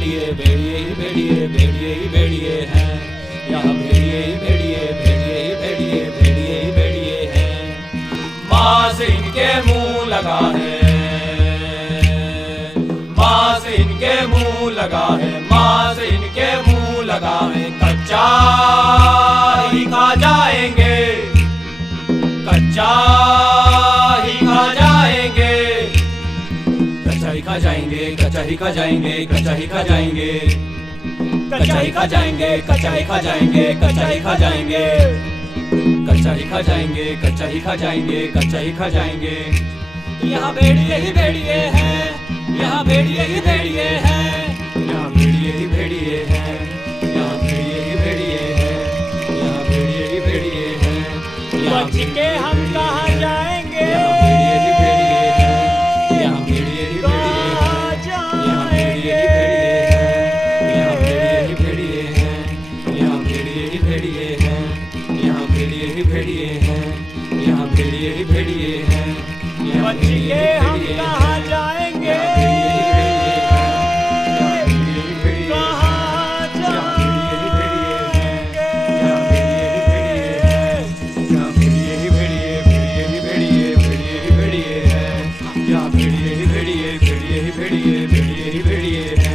भेड़िए, भेड़िए ही भेड़िए, भेड़िए ही भेड़िए हैं। यहाँ भेड़िए ही भेड़िए, भेड़िए ही भेड़िए, भेड़िए ही भेड़िए हैं। मांस इनके मुंह लगा है, मांस इनके मुंह लगा है, मांस इनके मुंह लगा है। कच्चा ही खा जाएंगे, कच्चा ही खा जाएंगे, कच्चा ही खा जाएंगे, कच्चा ही खा जाएंगे, कच्चा ही खा जाएंगे, कच्चा ही खा जाएंगे, कच्चा ही खा जाएंगे, कच्चा ही खा जाएंगे, कच्चा ही खा जाएंगे, कच्चा ही खा जाएंगे, कच्चा ही खा जाएंगे। यहाँ भेड़िए ही भेड़िए हैं, यहाँ भेड़िए ही भेड़िए हैं, यहाँ भेड़िए ही भेड़िए हैं, यहाँ भेड़िए ही भेड़िए हैं, यहाँ भेड़िए ही भेड़िए हैं। बच के हम कहाँ जाएंगे, यहाँ भेड़िए ही भेड़िए हैं, यहाँ भेड़िए ही भेड़िए हैं, यहाँ भेड़िए ही भेड़िए हैं, यहाँ भेड़िए ही भेड़िए हैं, यहाँ भेड़िए ही भेड़िए हैं, यहाँ भेड़िए ही भेड़िए हैं, यहाँ बच के हम कहाँ जाएंगे, भेड़िए ही भेड़िए, भेड़िए ही भेड़िए, भेड़िए ही भेड़िए हैं।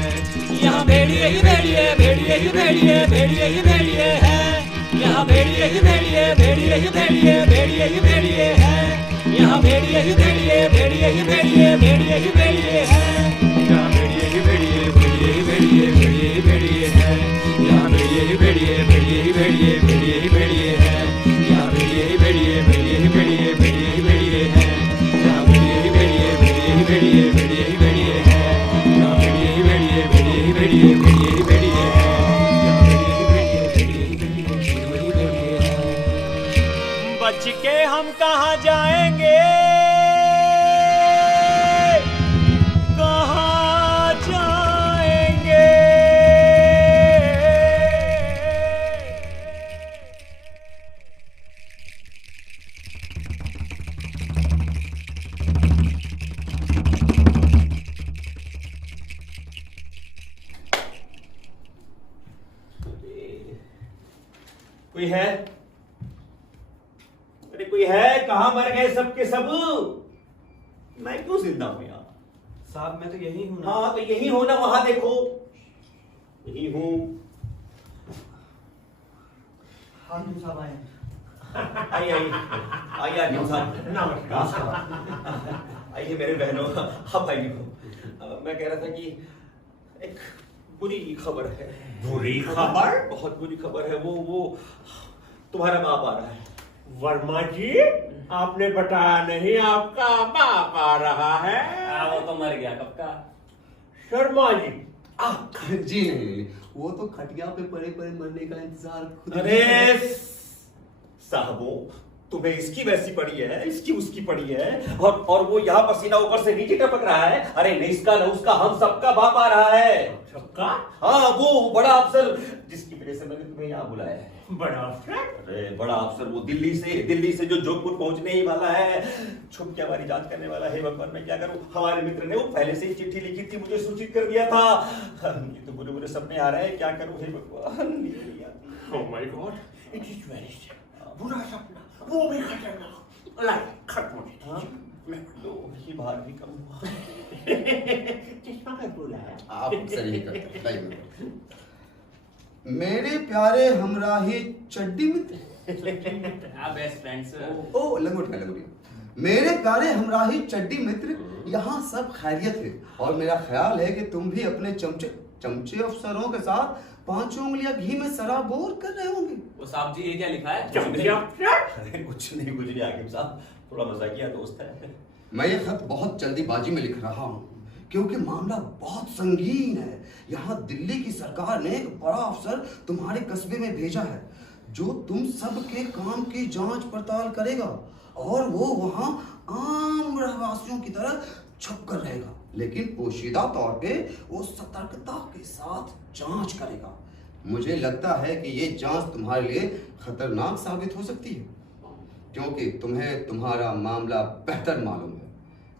यहाँ भेड़िए ही भेड़िए, भेड़िए ही भेड़िए, भेड़िए ही भेड़िए हैं। यहाँ भेड़िए ही भेड़िए, भेड़िए ही भेड़िए, भेड़िए ही भेड़िए हैं। यहाँ भेड़िए ही भेड़िए, भेड़िए ही भेड़िए, भेड़िए ही भेड़िए हैं। यहाँ भेड़िए ही भेड़िए, भेड़िए ही भेड़िए, भेड़िए ही भेड़िए हैं। यहाँ भेड़िए ही भेड़िए, भेड़िए ही भेड़िए, भेड़िए ही भेड़िए हैं। यहाँ भेड़िए ही भेड़िए, भेड़िए ही भेड़िए, भेड़िए ही भेड़िए हैं। यहाँ भेड़िए ही भेड़िए, भेड़िए ही भेड़िए, भेड़िए ही भेड़िए हैं। यहाँ भेड़िए ही भेड़िए, भेड़िए ही भेड़िए, भेड़िए ही भेड़िए हैं। बच के हम कहाँ जाएंगे, कहाँ जाएंगे। कोई है? अरे कोई है? कहां मर गए सबके सब? मैं क्यों जिंदा हूं यार? साहब मैं तो यही हूं ना। हाँ तो यही हो ना, वहां देखो यही हूं। हाकिम साहब आए। आइए आइए आइए हाकिम साहब। नमस्कार। आइए मेरे बहनों, आप आइए। मैं कह रहा था कि एक बुरी खबर है। बुरी खबर? बहुत बुरी खबर है। वो तुम्हारा बाप आ रहा है। वर्मा जी, आपने बताया नहीं आपका बाप आ रहा है। वो तो मर गया कब का। शर्मा जी, जी नहीं, वो तो खटिया पे पड़े पड़े मरने का इंतजार खुद। अरे साहबो, तुम्हें इसकी वैसी पड़ी है, इसकी उसकी पड़ी है, और वो यहाँ पसीना ऊपर से नीचे टपक रहा है। अरे नहीं इसका न उसका, हम सबका बाप आ रहा है। सबका? हाँ, वो बड़ा अफसर जिसकी वजह से मैंने तुम्हें यहाँ बुलाया है। बड़ा अफसर? अरे बड़ा अफसर वो दिल्ली से जो जोधपुर पहुंचने ही वाला है, छुप के हमारी जांच करने वाला है। भगवान मैं क्या करूं, हमारे मित्र ने वो पहले से ही चिट्ठी लिखी थी, मुझे सूचित कर दिया था। ये तो बुरे बुरे सपने आ रहे हैं, क्या करूं हे भगवान। ओह my God, it is very sad. बुरा सपना, वो भी खतरनाक। लाइए खत्म हो गई। तो ये भार भी कम हुआ। चश्मा का बोला है आप सही करते हैं। मेरे प्यारे हमराही चड्डी मित्र। Best friends. ओ लंगोटिया। मेरे प्यारे हमराही चड्डी मित्र, यहाँ सब खैरियत है और मेरा ख्याल है कि तुम भी अपने चमचे अफसरों के साथ 5 उंगलियां घी में सराबोर कर रहे होंगे। वो साहब जी ये क्या लिखा है? अरे कुछ नहीं हाकिम साहब, थोड़ा मजाकिया दोस्त है। मैं ये खत बहुत जल्दीबाजी में लिख रहा हूँ क्योंकि मामला बहुत संगीन है। यहाँ दिल्ली की सरकार ने एक बड़ा अफसर तुम्हारे कस्बे में भेजा है जो तुम सब के काम की जांच पड़ताल करेगा और वो वहाँ आम रहवासियों की तरह छुप कर रहेगा, लेकिन पोशीदा तौर पे वो सतर्कता के साथ जांच करेगा। मुझे लगता है कि ये जांच तुम्हारे लिए खतरनाक साबित हो सकती है क्योंकि तुम्हें तुम्हारा मामला बेहतर मालूम है।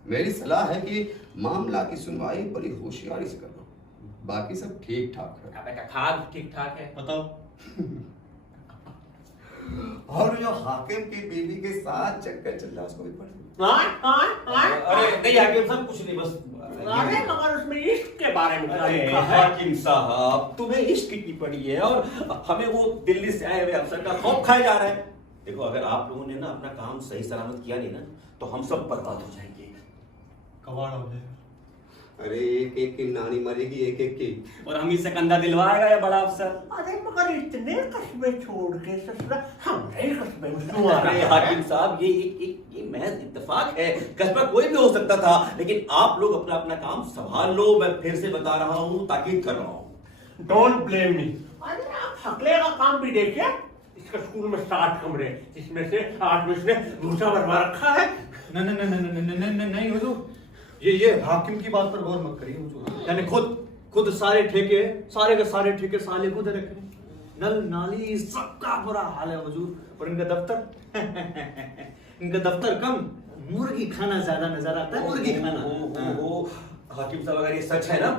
मेरी सलाह है कि मामला की सुनवाई बड़ी होशियारी से करना। बाकी सब ठीक ठाक है। बेटा खाक ठीक ठाक है। बताओ। और जो हाकिम की बीवी के साथ चक्कर चल रहा है उसको भी पढ़। अरे नहीं हाकिम साहब कुछ नहीं, बस अरे मगर उसमें इश्क के बारे में क्या अरे लिखा है? हाकिम साहब तुम्हें इश्क की पड़ी है और हमें वो दिल्ली से आए हुए अफसर का खौफ खाए जा रहा है। देखो अगर आप लोगों ने ना अपना काम सही सलामत किया नहीं ना तो हम सब बर्बाद हो जाएंगे। कबाड़ हो जाएगा। अरे एक एक की नानी मरेगी, एक एक की। और हम इससे कंधा दिलवाएगा या बड़ा अफसर? अरे मगर इतने कस्बे छोड़ के ससुरा हमारे कस्बे में क्यों आ रहा अरे है? हाकिम साहब ये महज इत्तेफाक है, कस्बा कोई भी हो सकता था, लेकिन आप लोग अपना अपना काम संभाल लो। मैं फिर से बता रहा हूँ, ताकीद कर रहा हूँ। Don't blame me. अरे आप हकले का काम भी देखिए। इसका स्कूल में 60 कमरे, जिसमें से 8 में इसने भूसा भरवा रखा है। नहीं हुजूर, ये हाकिम की बात पर गौर मत करिए हुजूर। यानी खुद सारे ठेके, सारे के सारे ठेके साले को दे रखे हैं। नल नाली सबका बुरा हाल है हुजूर। और इनका दफ्तर कम, मुर्गी खाना ज्यादा नजर आता है। मुर्गी खाना। हाकिम साहब अगर ये सच है ना,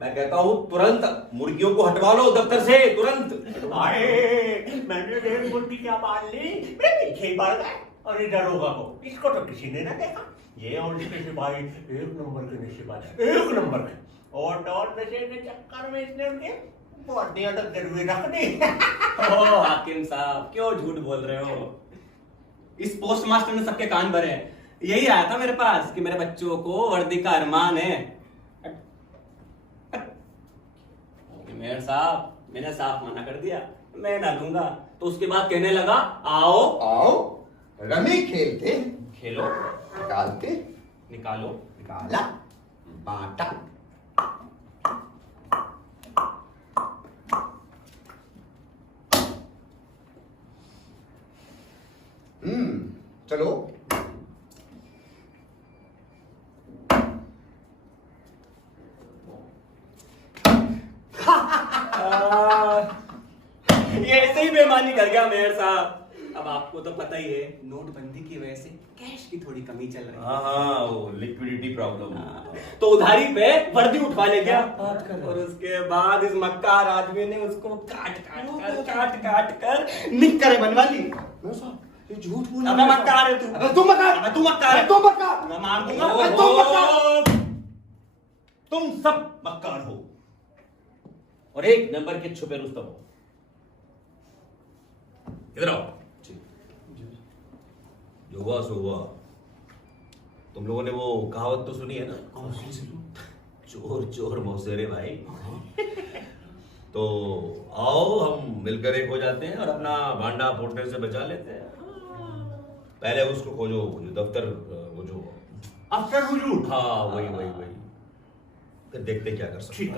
मैं कहता हूँ तुरंत मुर्गियों को हटवा लो दफ्तर से, तुरंत। अरे मैंने 1.5 मुर्गी क्या पाल ली, मैं पीछे ही बढ़ गए। और ये दरोगा को, इसको तो किसी ने ना देखा। ये और इसके सिपाही एक नंबर के सिपाही, एक नंबर के। और डॉन नशे के चक्कर में इसने उनके बॉडियां तक गिरवी रख दी। ओ हाकिम साहब क्यों झूठ बोल रहे हो? इस पोस्ट मास्टर ने सबके कान भरे हैं। यही आया था मेरे पास कि मेरे बच्चों को वर्दी का अरमान है। मेयर साहब मैंने साफ मना कर दिया, मैं ना दूंगा। तो उसके बाद कहने लगा आओ आओ रमी खेलते, खेलो, निकालते, निकालो, निकाला, बांटा। चलो। ये ऐसे ही बेईमानी कर गया मेयर साहब। अब आपको तो पता ही है नोटबंदी की वजह से कैश की थोड़ी कमी चल रही है। हाँ वो लिक्विडिटी प्रॉब्लम। तो उधारी पे वर्दी उठवा ले गया और उसके बाद इस मक्कार आदमी ने उसको काट कर निक्करें बनवा ली। ये झूठ बोल अब मैं मक्कार है तू। अबे तू मक्कार, अब तू मक्कार है। तू मक्कार, मैं मार दूंगा। अबे तू मक्कार। तुम सब मक्कार हो और एक नंबर के छुपे रुस्तम हो। इधर आओ। जो हुआ सो हुआ। तुम लोगों ने वो कहावत तो सुनी है ना, चोर चोर मौसेरे भाई। तो आओ हम मिलकर एक हो जाते हैं और अपना भांडा फूटने से बचा लेते हैं। पहले उसको खोजो, दफ्तर वो जो अफसर हुजूर। हाँ वही फिर देखते क्या कर सकते हैं।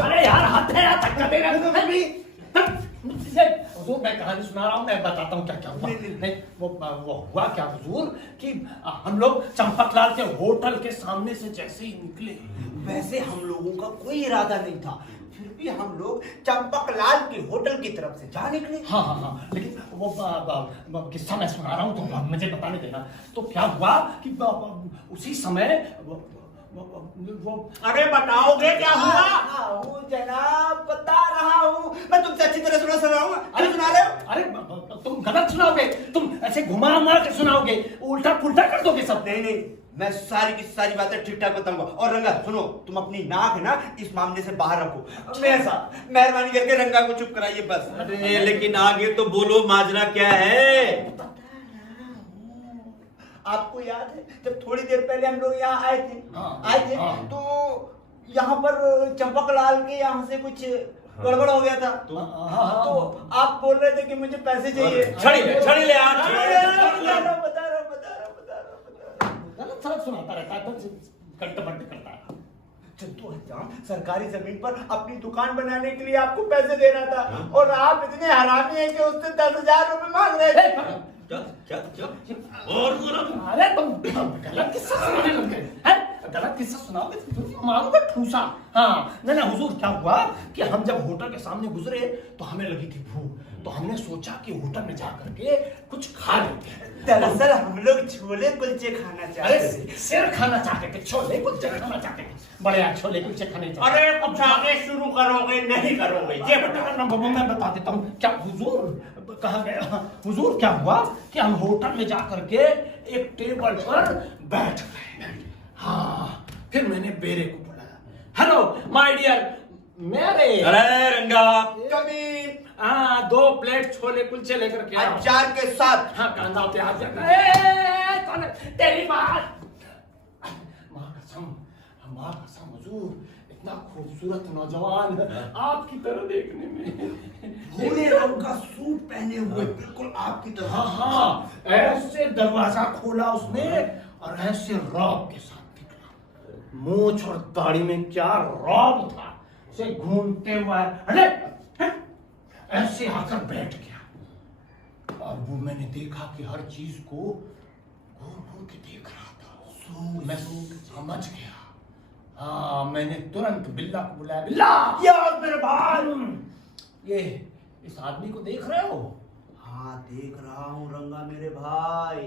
अरे यार हाथ है यार, धक्का दे रहा है। हुजूर मैं कहानी सुना रहा हूँ, मैं बताता हूँ क्या क्या हुआ। नहीं वो हुआ क्या हुजूर कि हम लोग चंपकलाल के होटल के सामने से जैसे ही निकले, वैसे हम लोगों का कोई इरादा नहीं था, फिर भी हम लोग चंपकलाल के होटल की तरफ से जा निकले। हाँ, लेकिन वो किस्सा मैं सुना रहा हूँ तो मुझे बताने देना। तो क्या हुआ कि उसी समय वो अरे बताओगे क्या हुआ? जनाब बता रहा हूँ, मैं तुमसे अच्छी तरह सुना रहा हूँ। अरे सुना रहे हो? अरे तुम गलत सुनाओगे, तुम ऐसे घुमा मार के सुनाओगे, उल्टा पुल्टा कर दोगे सब। नहीं, मैं सारी की सारी बातें ठीक ठाक बताऊंगा। और रंगा सुनो, तुम अपनी नाक है ना इस मामले से बाहर रखो। मेरे साथ मेहरबानी करके रंगा को चुप कराइए बस। अरे लेकिन आगे तो बोलो, माजरा क्या है? आपको याद है जब थोड़ी देर पहले हम लोग यहाँ आए थे, तो यहाँ पर चंपकलाल के यहाँ से कुछ गड़बड़ हो गया था। तो आप बोल रहे थे कि मुझे पैसे चाहिए। छड़ी ले आ। बता रहा गलत सड़क सुनाता रहता है, कंटमंट करता है। चंदू हजाम सरकारी जमीन पर अपनी दुकान बनाने के लिए आपको पैसे दे रहा था और आप इतने हरामी हैं कि उससे 10,000 रुपए मांग रहे थे। क्या? और अरे तुम गलत किस्सा सुनाने लग गए हैं। गलत किस्सा सुनाओगे तो मारूंगा ठूसा। हाँ ना हुजूर, क्या हुआ कि हम जब होटल के सामने गुजरे तो हमें लगी थी भूख, तो हमने सोचा कि होटल में जा करके कुछ खा लेते हैं। दरअसल हम लोग छोले कुलचे खाना चाहते अरे थे। सिर खाना चाहते थे, छोले कुलचे खाना चाहते थे, बड़े यार छोले कुलचे खाने चाहते अरे कुछ आगे शुरू करोगे नहीं करोगे ये बता। मैं बता देता हूँ। क्या हुजूर कहा गया, हुजूर क्या हुआ कि हम होटल में जा करके एक टेबल पर बैठ गए। हाँ, फिर मैंने बेरे को बुलाया, हेलो माय डियर मेरे। अरे रंगा, कभी 2 प्लेट छोले कुलचे लेकर के आओ। अचार के साथ। हाँ, कांदा प्याज तेरी बात। माँ कसम हुजूर, इतना खूबसूरत नौजवान आपकी तरह देखने में। भूरे रंग का सूट पहने हुए, बिल्कुल आपकी तरह। हाँ, ऐसे दरवाजा खोला उसने और ऐसे रौब के साथ निकला। मूंछ और दाढ़ी में क्या रौब था, ऐसे घूमते हुए ऐसे आकर बैठ गया। अब वो मैंने देखा कि हर चीज को घूर घूर के देख रहा था। मैं समझ गया। हाँ, मैंने तुरंत बिल्ला को बुलाया। बिल्ला, यार मेरे भाई, ये इस आदमी को देख रहे हो? हाँ देख रहा हूँ रंगा मेरे भाई।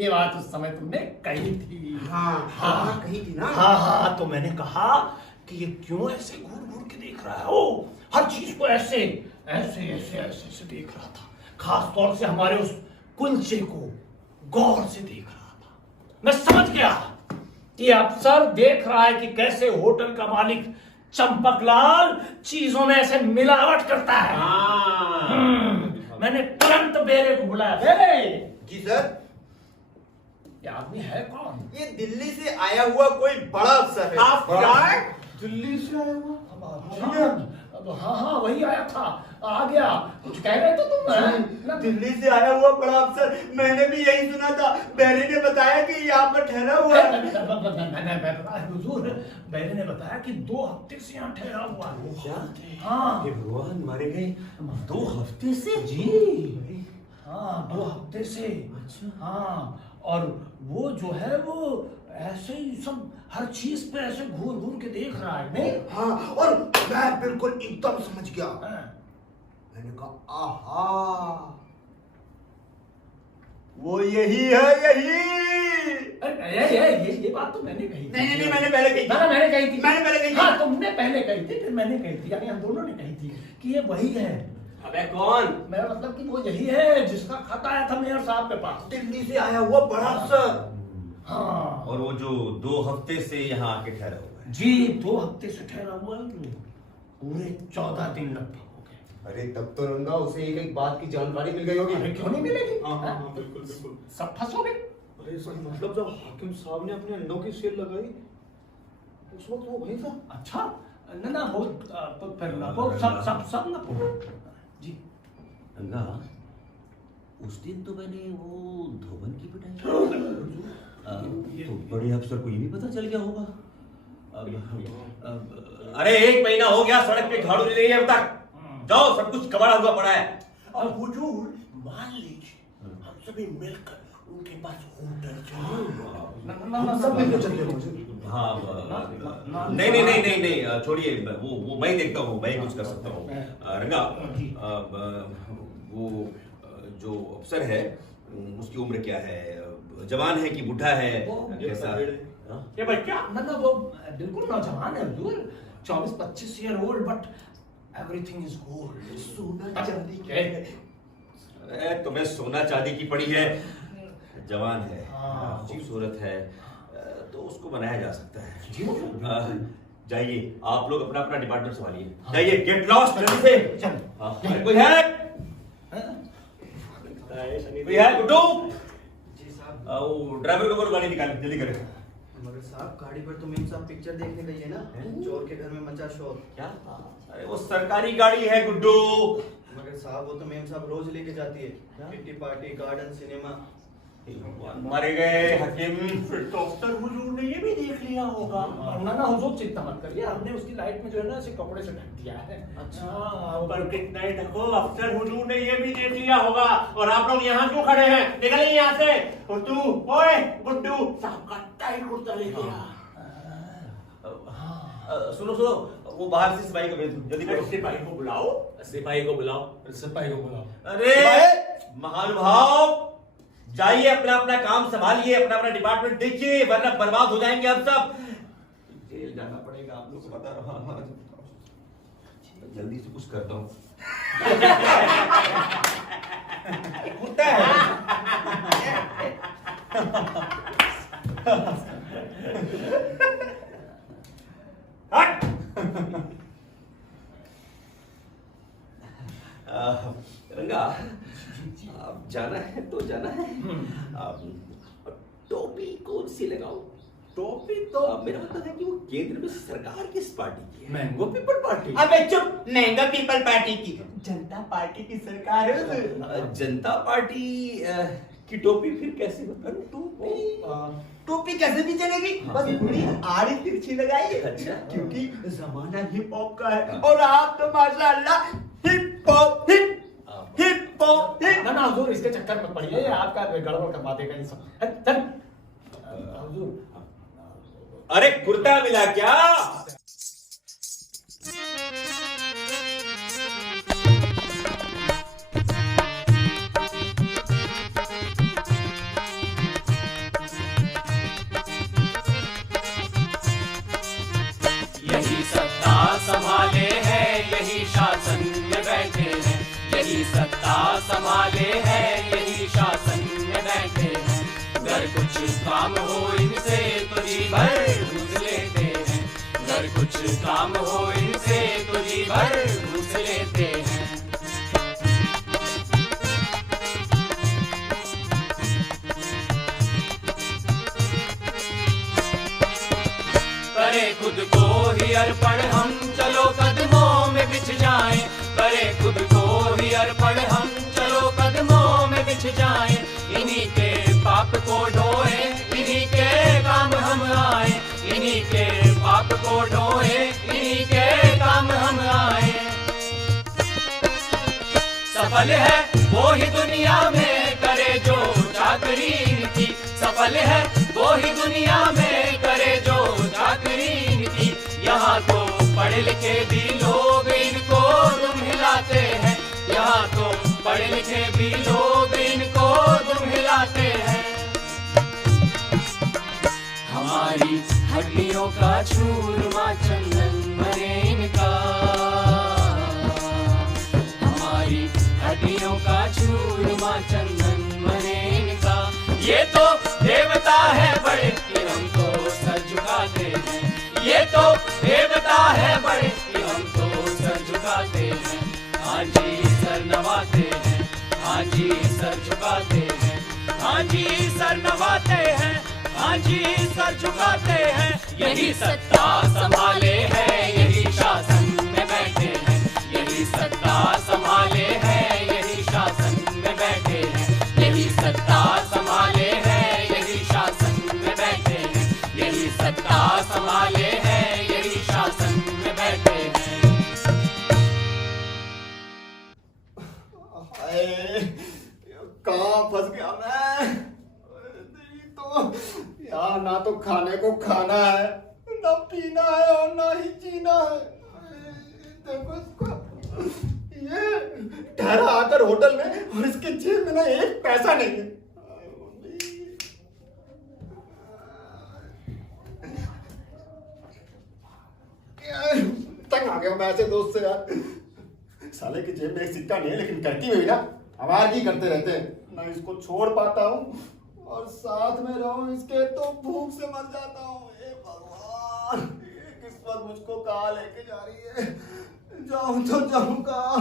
ये बात उस समय तुमने कही थी। हाँ कही थी ना। हाँ, तो मैंने कहा कि ये क्यों ऐसे घूर घूर के देख रहा है? ओ, हर चीज को ऐसे ऐसे ऐसे ऐसे ऐसे देख रहा था। खास तौर से हमारे उस कुलचे को गौर से देख रहा था। मैं समझ गया कि अफसर देख रहा है कि कैसे होटल का मालिक चंपकलाल चीजों में ऐसे मिलावट करता है। मैंने तुरंत बेरे को बुलाया। बेरे, जी सर। ये आदमी है कौन? ये दिल्ली से आया हुआ कोई बड़ा अफसर है। आप क्या दिल्ली से आया हुआ? हाँ, वही आया था, आ गया। कुछ कह रहे थे तुम? दिल्ली से आया हुआ बड़ा अफसर, मैंने भी यही सुना था। बैरी ने बताया कि यहाँ पर ठहरा हुआ है। हुजूर, बैरी ने बताया कि 2 हफ्ते से यहाँ ठहरा हुआ है। हाँ, भगवान मारे गए 2 हफ्ते से। जी हाँ, 2 हफ्ते से। हाँ, और वो जो है वो ऐसे ही सब हर चीज पे ऐसे घूर घूर के देख रहा है। नहीं? हाँ, और मैं बिल्कुल एकदम समझ गया। हाँ। मैंने कहा आहा, वो यही है, यही। ये बात तो मैंने कही थी। नहीं, मैंने पहले कही थी। मैंने कही थी। मैंने पहले कही थी। हाँ, तुमने पहले कही थी, फिर मैंने कही थी, यानी हम दोनों ने कही थी कि ये वही है। अबे कौन? मेरा मतलब कि वो यही है जिसका खत आया था मेयर साहब के पास। दिल्ली से आया हुआ बड़ा अफसर। हाँ, और वो जो 2 हफ्ते से यहाँ आके ठहरा हुआ है। जी 2 हफ्ते से ठहरा हुआ है। पूरे 14 दिन लगभग हो गए। अरे तब तो रंगा उसे एक बात की जानकारी मिल गई होगी। अरे क्यों नहीं मिलेगी? हाँ, बिल्कुल। सब फंसोगे। अरे सर, मतलब जब हाकिम साहब ने अपने अंडों की सेल लगाई उस वक्त वो वही था। अच्छा, ना वो तो फिर ना वो सब ना वो। जी रंगा, उस दिन तो मैंने वो धोबन की पिटाई तो बड़े अफसर को ये भी पता चल गया होगा। अरे 1 महीना हो गया सड़क पे झाड़ू नहीं है अब तक। जाओ, सब कुछ कबाड़ा हुआ पड़ा है। और हुजूर, मान लीजिए हम सभी मिलकर उनके पास होटल चले। सब मिलकर चलते हैं। हाँ, नहीं, छोड़िए, वो मैं देखता हूँ, मैं कुछ कर सकता हूँ। रंगा, वो जो अफसर है उसकी उम्र क्या है? जवान है कि बूढ़ा है? कैसा? ये बच्चा ना वो बिल्कुल नौजवान है हुजूर, 24-25 year old, but everything is gold. सोना चांदी के। अरे तुम्हें सोना चांदी की पड़ी है। जवान है, खूबसूरत है, तो उसको बनाया जा सकता है। जाइए, आप लोग अपना अपना डिपार्टमेंट संभालिए। जाइए, गेट लॉस्ट जल्दी से। कोई है? कोई है? गुड्डू, जी साहब। वो ड्राइवर को बोलो गाड़ी निकाले, जल्दी करें। मगर साहब, गाड़ी पर तो मेम साहब पिक्चर देखने गई है ना। चोर के घर में मचा शोर। क्या? अरे वो सरकारी गाड़ी है गुड्डू। मगर साहब, वो तो मेम साहब रोज लेके जाती है। Kitty party, garden, cinema. मर गए हकीम। फिर तो अख्तर हुजूर ने ये भी देख लिया होगा। ना ना हुजूर चिंता मत करिए, हमने उसकी लाइट में जो है ना ऐसे कपड़े से ढक दिया है। अच्छा, पर कितना ही ढको, अख्तर हुजूर ने ये भी देख लिया होगा। और आप लोग यहाँ क्यों खड़े हैं? निकलिए यहाँ से। और तू, ओए गुड्डू, साहब का टाइट कुर्ता लेके आ। सुनो सुनो, वो बाहर से सिपाही को भेज दो, जल्दी करो। सिपाही को बुलाओ। सिपाही को बुलाओ, सिपाही को बुलाओ। अरे महानुभाव, जाइए अपना अपना काम संभालिए, अपना अपना डिपार्टमेंट देखिए, वरना बर्बाद हो जाएंगे हम सब। जेल जाना पड़ेगा, आप लोग को बता रहा हूँ। जल्दी से कुछ करता हूँ। कुत्ता रंगा, आप जाना है तो जाना है। टोपी कौन सी लगाओ? टोपी तो मेरा मतलब है कि वो केंद्र में सरकार किस पार्टी की है? Mango people party. अबे चुप, मैंगो पीपल पार्टी की, जनता पार्टी की सरकार है। जनता पार्टी की टोपी फिर कैसी होती? टोपी कैसे भी चलेगी, बस थोड़ी आड़ी तिरछी लगाइए। अच्छा। क्योंकि जमाना हिप हॉप का है और आप तो माशाल्लाह हिप हॉप हिप हॉप। ना ना हुजूर, इसके चक्कर में पड़िए, ये आपका गड़बड़ करवा देगा ये सब। चल हुजूर। अरे कुर्ता मिला क्या? यही सत्ता संभाले हैं, यही शासन में बैठे हैं। यही सत्ता संभाले हैं, यही शासन में बैठे हैं। अगर कुछ काम हो इनसे तो जी भर घूस लेते हैं। अगर कुछ काम हो इनसे तो जी भर घूस लेते हैं। करे खुद को ही अर्पण हम, चलो कदमों में बिछ जाएं। करे खुद को ही अर्पण हम, चलो कदमों में बिछ जाएं। इन्हीं के पाप को ढोए, इन्हीं के काम हम आए। इन्हीं के पाप को ढोए, इन्हीं के काम हम आए। सफल है वो ही दुनिया में करे जो चाकरी इनकी। सफल है वो ही दुनिया में करे जो चाकरी इनकी। यहाँ तो पढ़े लिखे भी लोग इनको तुम हिलाते हैं। यहाँ तो पढ़े लिखे भी लोग इनको तुम हिलाते हैं। हमारी हड्डियों का चूरमा चंदन मरे इनका। हमारी हड्डियों का चूरमा चंदन मरे इनका। ये तो देवता है बड़े कि हमको सर झुकाते हैं। ये तो देवता है बड़े कि हमको सर झुकाते हैं। हाँ जी सर नवाते हैं, हाँ जी सर झुकाते हैं। हाँ जी सर नवाते हैं, हाँ जी सर झुकाते हैं। यही सत्ता संभाले हैं, यही शासन में बैठे हैं। यही सत्ता संभाले हैं, यही शासन में बैठे हैं। यही सत्ता संभाले हैं, यही शासन में बैठे हैं। यही सत्ता संभाले हैं, यही शासन में बैठे हैं। कहाँ फंस गया मैं? तो यहाँ ना तो खाने को खाना है, ना पीना है और ना ही जीना है। देखो इसको, ये ठहरा आकर होटल में और इसके जेब में ना एक पैसा नहीं है। तंग आ गया मैं ऐसे दोस्त से यार। साले की जेब में एक सिक्का नहीं है, लेकिन करती हुई ना आवाज ही करते रहते हैं। ना इसको छोड़ पाता हूँ और साथ में रहूं इसके तो भूख से मर जाता हूँ। हे भगवान, ये किस्मत मुझको कहाँ लेके जा रही है? जाऊं तो जाऊं कहाँ?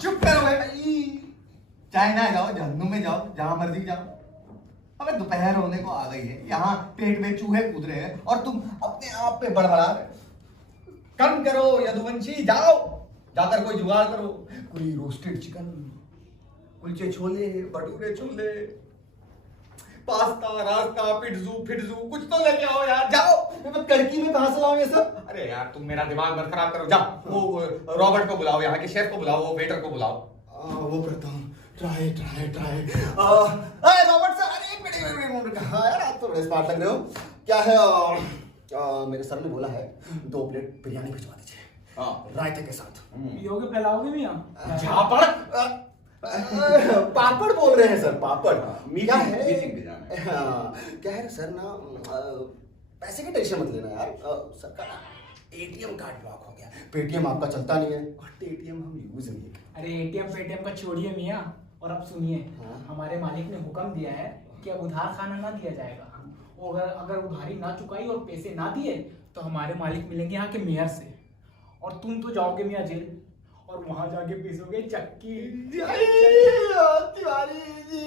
चुप करो भाई, चाइना जाओ, जहन्नुम में जाओ, जहां मर्जी जाओ। अबे दोपहर होने को आ गई है, यहाँ पेट में चूहे कूद रहे हैं और तुम अपने आप पे बड़बड़ा रहे। कम करो यदुवंशी, जाओ जाकर कोई जुगाड़ करो। कोई रोस्टेड चिकन, कुलचे छोले, भटूरे छोले, पास्ता रास्ता पिट्जू फिट्जू कुछ तो लेके आओ यार, जाओ। मैं कड़की में कहाँ से लाऊं ये सब? अरे यार तुम मेरा दिमाग मत खराब करो, जाओ वो रॉबर्ट को बुलाओ, यहाँ के शेफ को बुलाओ, वो वेटर को बुलाओ। वो करता हूँ। ट्राई अरे रॉबर्ट सर, अरे एक मिनट। हाँ यार, आप तो बड़े स्मार्ट लग रहे हो। क्या है मेरे सर ने बोला है 2 प्लेट बिरयानी भिजवा दीजिए रायते के साथ। योगे फैलाओगे भी पापड़ बोल रहे हैं सर, पापड़। क्या है क्या है सर ना, पैसे की टेंशन मत लेना यार। सर का एटीएम कार्ड ब्लॉक हो गया, पेटीएम आपका चलता नहीं है और टेटीएम हम यूज नहीं करते। अरे एटीएम पेटीएम का छोड़िए मियाँ, और अब सुनिए, हमारे मालिक ने हुक्म दिया है कि अब उधार खाना ना दिया जाएगा, और अगर उधारी ना चुकाई और पैसे ना दिए तो हमारे मालिक मिलेंगे यहाँ के मेयर से, और तुम तो जाओगे मियाँ जेल, और वहां जाके पीसोगे चक्की। तिवारी जी,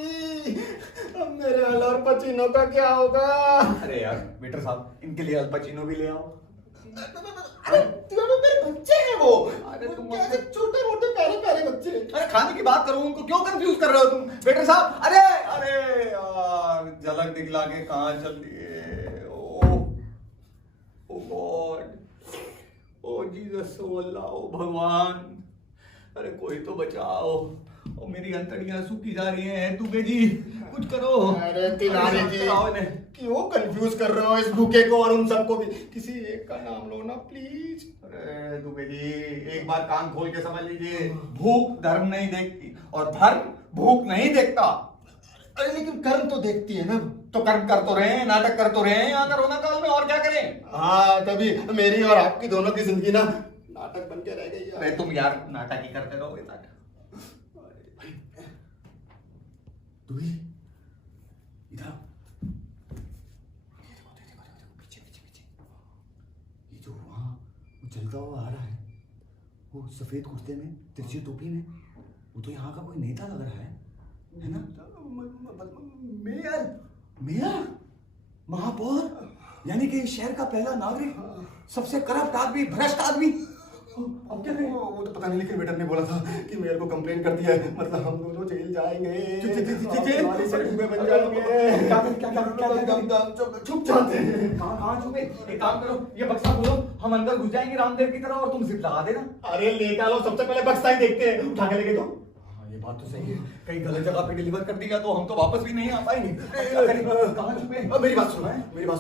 अब मेरे अल पचीनो का क्या होगा? अरे यार वेटर साहब, इनके लिए अल पचीनो भी ले आओ। अरे तिवारी मेरे बच्चे हैं वो। अरे तुम कैसे छोटे मोटे प्यारे बच्चे। अरे खाने की बात करो, उनको क्यों कंफ्यूज कर रहे हो तुम वेटर साहब? अरे अरे यार, झलक दिखला के कहाँ चल दिए। ओ गॉड, ओ जीसस, ओ अल्लाह, ओ भगवान, अरे कोई तो बचाओ। ओ मेरी अंतड़ियां सूखी जा रही हैं, दुबे जी कुछ करो। अरे तिवारी जी, क्यों कंफ्यूज कर रहे हो इस भूखे को और उन सबको भी? किसी एक का नाम लो ना प्लीज। अरे दुबे जी, एक बार कान खोल के समझ लीजिए, भूख धर्म नहीं देखती और धर्म भूख नहीं देखता। अरे लेकिन कर्म तो देखती है ना। तो कर्म कर तो रहे हैं, नाटक कर तो रहे हैं यहाँ कोरोना काल में, और क्या करें? हाँ, तभी मेरी और आपकी दोनों की जिंदगी ना नाटक बन के रह गई है। अरे तुम यार नाटक ही करते रहोगे, नाटक। इधर पीछे ये जो वहाँ चलता हुआ आ रहा है, वो सफेद कुर्ते में तिरछी टोपी में, वो तो यहाँ का कोई नेता लग रहा है ना? मेयर, महापौर, यानी कि इस शहर का पहला नागरिक, सबसे करप्ट आदमी, भ्रष्ट आदमी। अब क्या करें? वो तो पता नहीं, लेकिन वेटर ने बोला था कि मेयर को कंप्लेन कर दिया है, मतलब हम दोनों जेल जाएंगे। छुप जाते हैं। कहाँ छुपे? एक काम करो, ये बक्सा खोलो, हम अंदर घुस जाएंगे रामदेव की तरह, और तुम जिप लगा देना। अरे लेटा लो, सबसे पहले बक्सा ही देखते हैं, उठा के लेके दो। ये बात तो सही है, कहीं गलत जगह पे डिलीवर कर दिया तो हम तो वापस भी नहीं आ पाएंगे। कहाँ छुपे? मेरी बात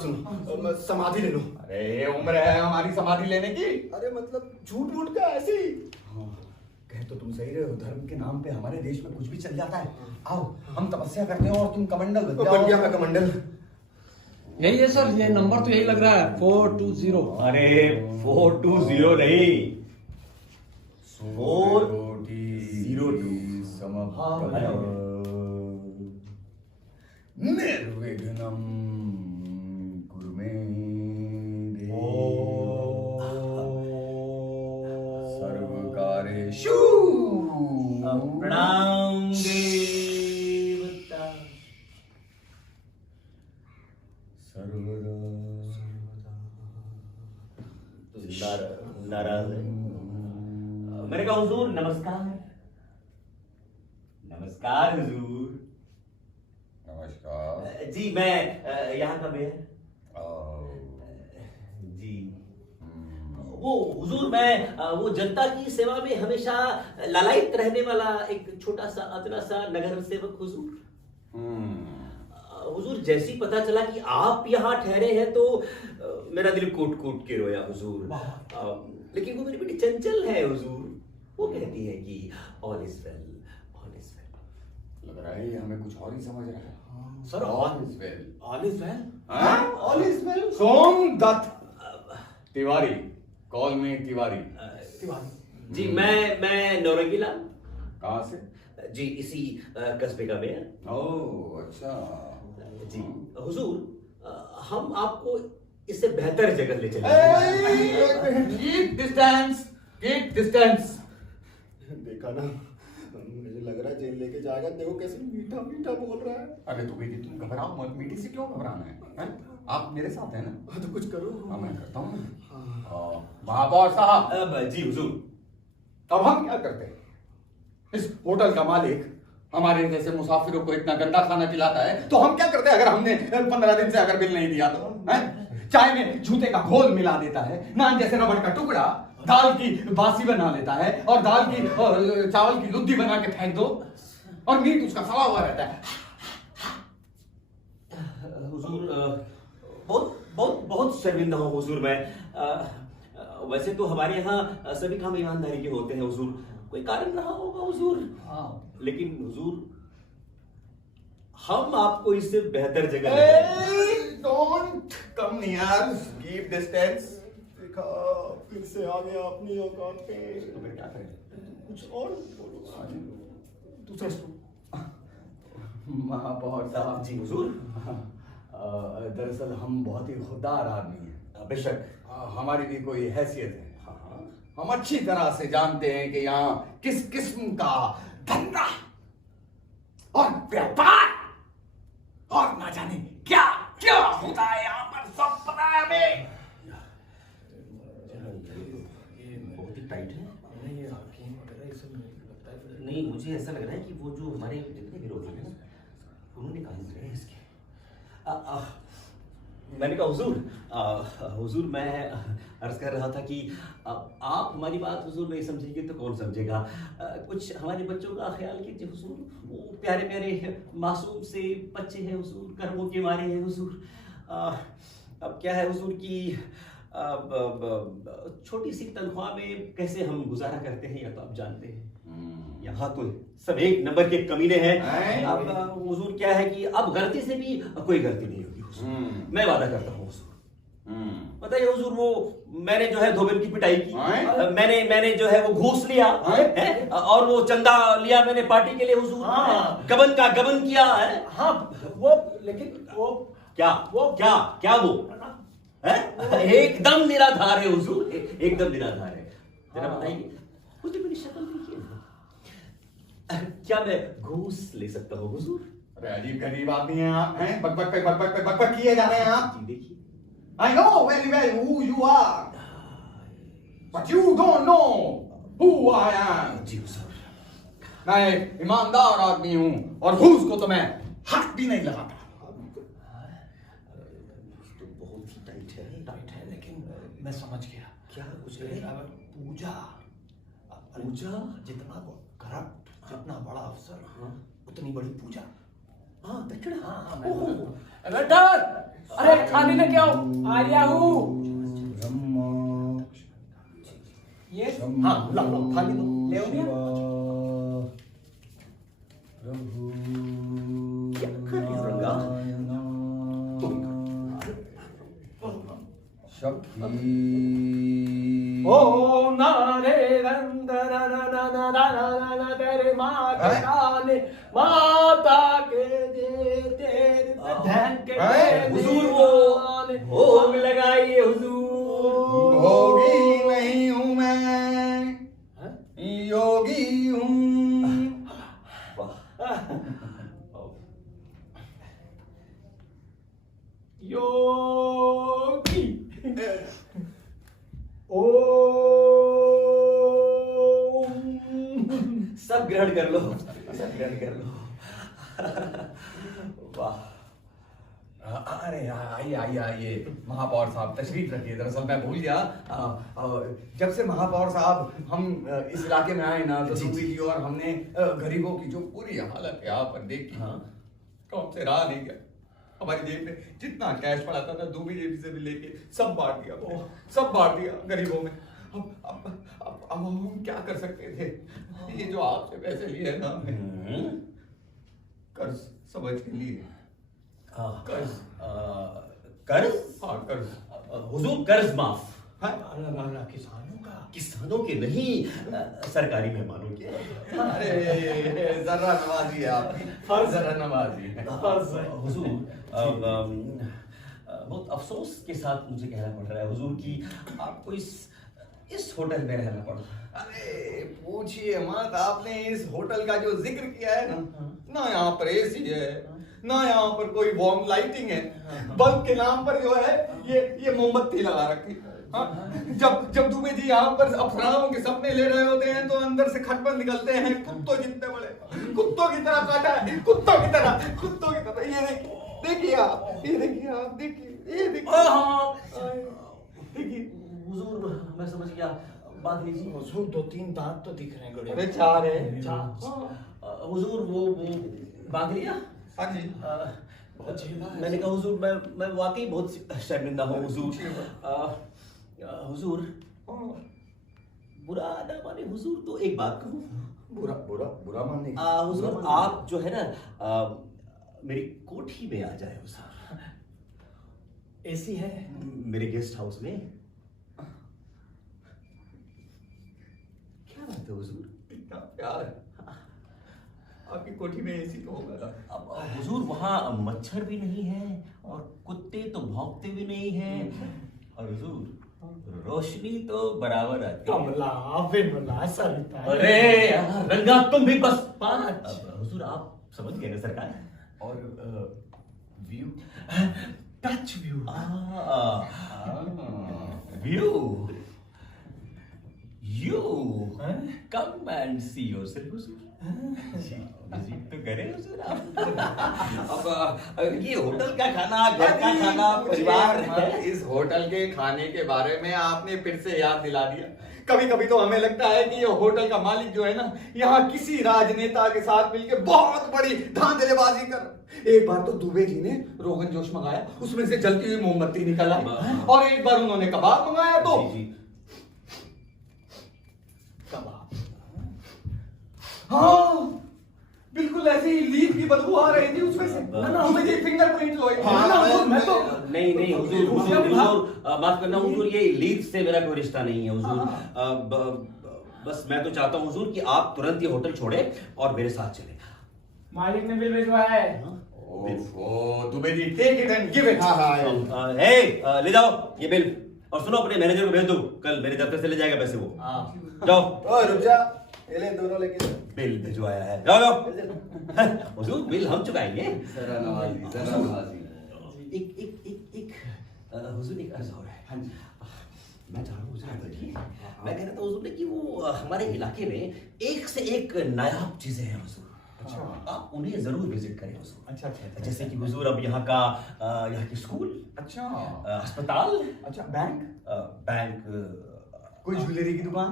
सुनो, समाधि ले लो। अरे उम्र है हमारी समाधि लेने की। अरे मतलब झूठ मूठ का ऐसे ही। कह तो तुम सही रहे हो, धर्म के नाम पे हमारे देश में कुछ भी चल जाता है। आओ हम तपस्या करते हैं और तुम कमंडल बन जाओ। बन गया मैं कमंडल। यही है सर, ये नंबर तो यही लग रहा है 420। अरे 420 नहीं, 402 निर्विघ्नं कुरु मे देव सर्वकारेषु। प्रणाम देवता। नाराज है? मैंने कहा हुजूर नमस्कार। नमस्कार हुजूर। नमस्कार जी, मैं यहाँ का मेयर जी। वो हुजूर, मैं वो जनता की सेवा में हमेशा लालायित रहने वाला एक छोटा सा अदना सा नगर सेवक हुजूर। हुजूर, जैसी पता चला कि आप यहाँ ठहरे हैं तो मेरा दिल कूट कूट के रोया हुजूर। लेकिन वो मेरी बेटी चंचल है हुजूर, वो कहती है कि all is well, all is well. लग रहा है ये हमें कुछ और ही समझ रहा है। Sir all is well, all is well, all is well. Somdatt Tiwari, call me Tiwari. जी, मैं नौरंगी लाल। कहाँ से? जी, इसी कस्बे का मेयर। ओह अच्छा जी हुजूर, हम आपको इससे बेहतर जगह ले चलेंगे। Keep distance, keep distance. देखा ना, मुझे लग रहा है जेल लेके जाएगा। देखो कैसे मीठा मीठा बोल रहा है। अरे तो बेटी तुम घबराओ मत, मीठी से क्यों घबराना है? आप मेरे साथ हैं ना? हाँ, तो कुछ करो। हाँ मैं करता हूँ। महापौर साहब। जी हुजूर। अब हम क्या करते हैं? इस होटल का मालिक हमारे जैसे मुसाफिरों को इतना गंदा खाना खिलाता है, तो हम क्या करते हैं अगर हमने 15 दिन से अगर बिल नहीं दिया तो? हैं? चाय में जूते का घोल मिला देता है, नान जैसे रबड़ का टुकड़ा, दाल की बासी बना लेता है, और दाल की और चावल की लुद्दी बना के फेंक दो, और मीट उसका सड़ा हुआ रहता है। हुजूर बहुत बहुत बहुत शर्मिंदा हूँ हुजूर मैं। वैसे तो हमारे यहाँ सभी काम ईमानदारी के होते हैं हुजूर, कोई कारण रहा होगा हुजूर। लेकिन हुजूर हम आपको इससे बेहतर जगह don't come near, keep distance. देखा, फिर से आ गया अपनी औकात पे। तो फिर क्या करें? कुछ और बोलो, दूसरा महापौर साहब जी हुजूर। दरअसल हम बहुत ही खुददार आदमी हैं। बेशक हमारी भी कोई हैसियत है। हम अच्छी तरह से जानते हैं कि यहाँ किस किस्म का धंधा और व्यापार और ना जाने क्या क्या होता है यहाँ पर, सब पता है हमें। बहुत ही टाइट है। नहीं, मुझे ऐसा लग रहा है कि वो जो हमारे जितने विरोधी हैं उन्होंने कान धरे हैं इसके। मैंने कहा हुजूर मैं अर्ज कर रहा था कि आप हमारी बात हुजूर नहीं समझेंगे तो कौन समझेगा। कुछ हमारे बच्चों का ख्याल कीजिए हुजूर, वो प्यारे प्यारे मासूम से बच्चे हैं हुजूर, कर्मों के मारे हैं हुजूर। अब क्या है हुजूर कि छोटी सी तनख्वाह में कैसे हम गुजारा करते हैं या तो आप जानते हैं। यहाँ तो सब एक नंबर के कमीने हैं। अब हुजूर क्या है कि अब गलती से भी कोई गलती नहीं होगी हुजूर, मैं वादा करता हूँ हुजूर। बताइए हुजूर, वो मैंने जो है धोबिन की पिटाई की, मैंने जो है वो घूस लिया है, और वो चंदा लिया मैंने पार्टी के लिए हुजूर, गबन का गबन किया है। हाँ वो, लेकिन वो क्या वो है? एकदम निराधार है हुजूर, एकदम निराधार है। जरा बताइए, मुझे मेरी शक्ल देखिए, क्या मैं घूस ले सकता हूँ हुजूर? अरे अजीब गरीब आदमी हैं आप, हैं? बकबक पे बकबक किए जा रहे हैं आप। जी देखिए, I know very well who you are, but you don't know who I am. जी हुजूर। मैं एक ईमानदार आदमी हूँ और घूस को तो मैं हाथ भी नहीं लगाता। तो बहुत ही टाइट है, लेकिन मैं समझ गया। क्या कुछ पूजा जितना करप्ट, जितना बड़ा अफसर, उतनी बड़ी पूजा। हाँ दक्षिणा। वेटर, अरे खाने लेके आओ, आ गया हूँ। ये हाँ लो थाली लो, ले आओ भैया। क्या कर रही हो रंगा? ओम नारे रंदर न तेरे माँ के काले माता के दे तेरे धन के हुजूर वो भोग लगाइए हुजूर। भोगी नहीं हूँ मैं, योगी हूँ। योगी सब ग्रहण कर लो, सब ग्रहण कर लो। वाह। अरे आइए महापौर साहब, तशरीफ रखिए। दरअसल मैं भूल गया, जब से महापौर साहब हम इस इलाके में आए ना, तो दूबी जी और हमने गरीबों की जो पूरी हालत यहाँ पर देखी, तो हमसे रहा नहीं गया। हमारी जेब में जितना कैश पड़ा था ना, दूबी जेबी से भी लेके सब बांट दिया गरीबों में। अब हम क्या कर सकते थे? ये जो आपसे पैसे लिए ना हमने, कर्ज समझ के लिए। कर्ज? हाँ कर्ज हुजूर, कर्ज माफ। किसानों के नहीं, सरकारी मेहमानों के। अरे जर्रा नवाजी है आपकी, फर्ज जर्रा नवाजी है। हुजूर बहुत अफसोस के साथ मुझे कहना पड़ रहा है हुजूर कि आपको इस होटल में रहना पड़ा। अरे पूछिए मत, आपने इस होटल का जो जिक्र किया है ना यहाँ पर एसी है, ना यहाँ पर कोई वार्म लाइटिंग है, बल्ब के नाम पर जो है ये मोमबत्ती लगा रखी। जब दुबे जी यहाँ पर अफराहों के सपने ले रहे होते हैं तो अंदर से खटपट निकलते हैं कुत्तों जितने बड़े। कुत्तों की तरह काटा है, कुत्तों की तरह, कुत्तों की तरह। ये देखिए आप, ये देखिए आप, देखिए, ये देखिए, देखिए। हुजूर मैं समझ गया, बात लीजिए। हुजूर 2-3 दांत तो दिख रहे हैं गड़े। अरे 4 है। 4। हुजूर वो बांध लिया? हाँ जी। मैंने कहा हुजूर मैं वाकई बहुत शर्मिंदा हूँ हुजूर। हुजूर बुरा ना माने हुजूर, तो एक बात कहूँ। बुरा बुरा बुरा मानने की। हुजूर आप जो है ना मेरी कोठी में आ जाए हुजूर। एसी है? मेरे गेस्ट हाउस में। क्या बात है हुजूर? इतना प्यार है आपकी कोठी में, एसी तो होगा। अब हुजूर वहाँ मच्छर भी नहीं है और कुत्ते तो भौंकते भी नहीं हैं और हुजूर रोशनी तो बराबर आती है। कमला, विमला, सरिता। अरे यार रंगा, तुम भी बस 5। हुजूर आप समझ गए ना सरकार। और view, touch view. View, you come and see yourself Hazur. Visit तो करें हुजूर आप। अब ये होटल का खाना, घर का खाना, परिवार है। इस होटल के खाने के बारे में आपने फिर से याद दिला दिया। कभी कभी तो हमें लगता है कि ये होटल का मालिक जो है ना, यहाँ किसी राजनेता के साथ मिलकर बहुत बड़ी धांधलेबाजी कर। एक बार तो दुबे जी ने रोगन जोश मंगाया, उसमें से जलती हुई मोमबत्ती निकल आई। और एक बार उन्होंने कबाब मंगाया तो कबाब। हाँ बिल्कुल ऐसे ही लीद की बदबू आ रही थी उसमें से। मुझे फिंगरप्रिंट लो। मैं तो नहीं हुजूर माफ करना हुजूर, ये लीड से मेरा कोई रिश्ता नहीं है हुजूर। बस मैं तो चाहता हूँ हुजूर कि आप तुरंत ये होटल छोड़े और मेरे साथ चले। मालिक ने बिल भिजवाया है। Oh Dubey ji, take it and give it. हाँ ले जाओ ये बिल और सुनो अपने मैनेजर को भेज दो, कल मेरे दफ्तर से ले जाएगा पैसे वो। जाओ। रुक जा, ये ले दोनों लेके जा। बिल भिजवाया है, जाओ। हुजूर बिल हम चुकाएंगे। जरा नवाजी, जरा नवाजी। एक हुजूर एक अर्ज हो रहा है। हाँ जी। मैं चाह रहा हूँ हुजूर देखिए, मैं कह रहा था हुजूर ने कि वो हमारे इलाके में एक से एक नायाब चीजें हैं हुजूर। अच्छा, आप उन्हें जरूर विजिट करें हुजूर। अच्छा। जैसे कि हुजूर अब यहाँ की स्कूल, अच्छा, अस्पताल, अच्छा, बैंक, कोई ज्वेलरी की दुकान।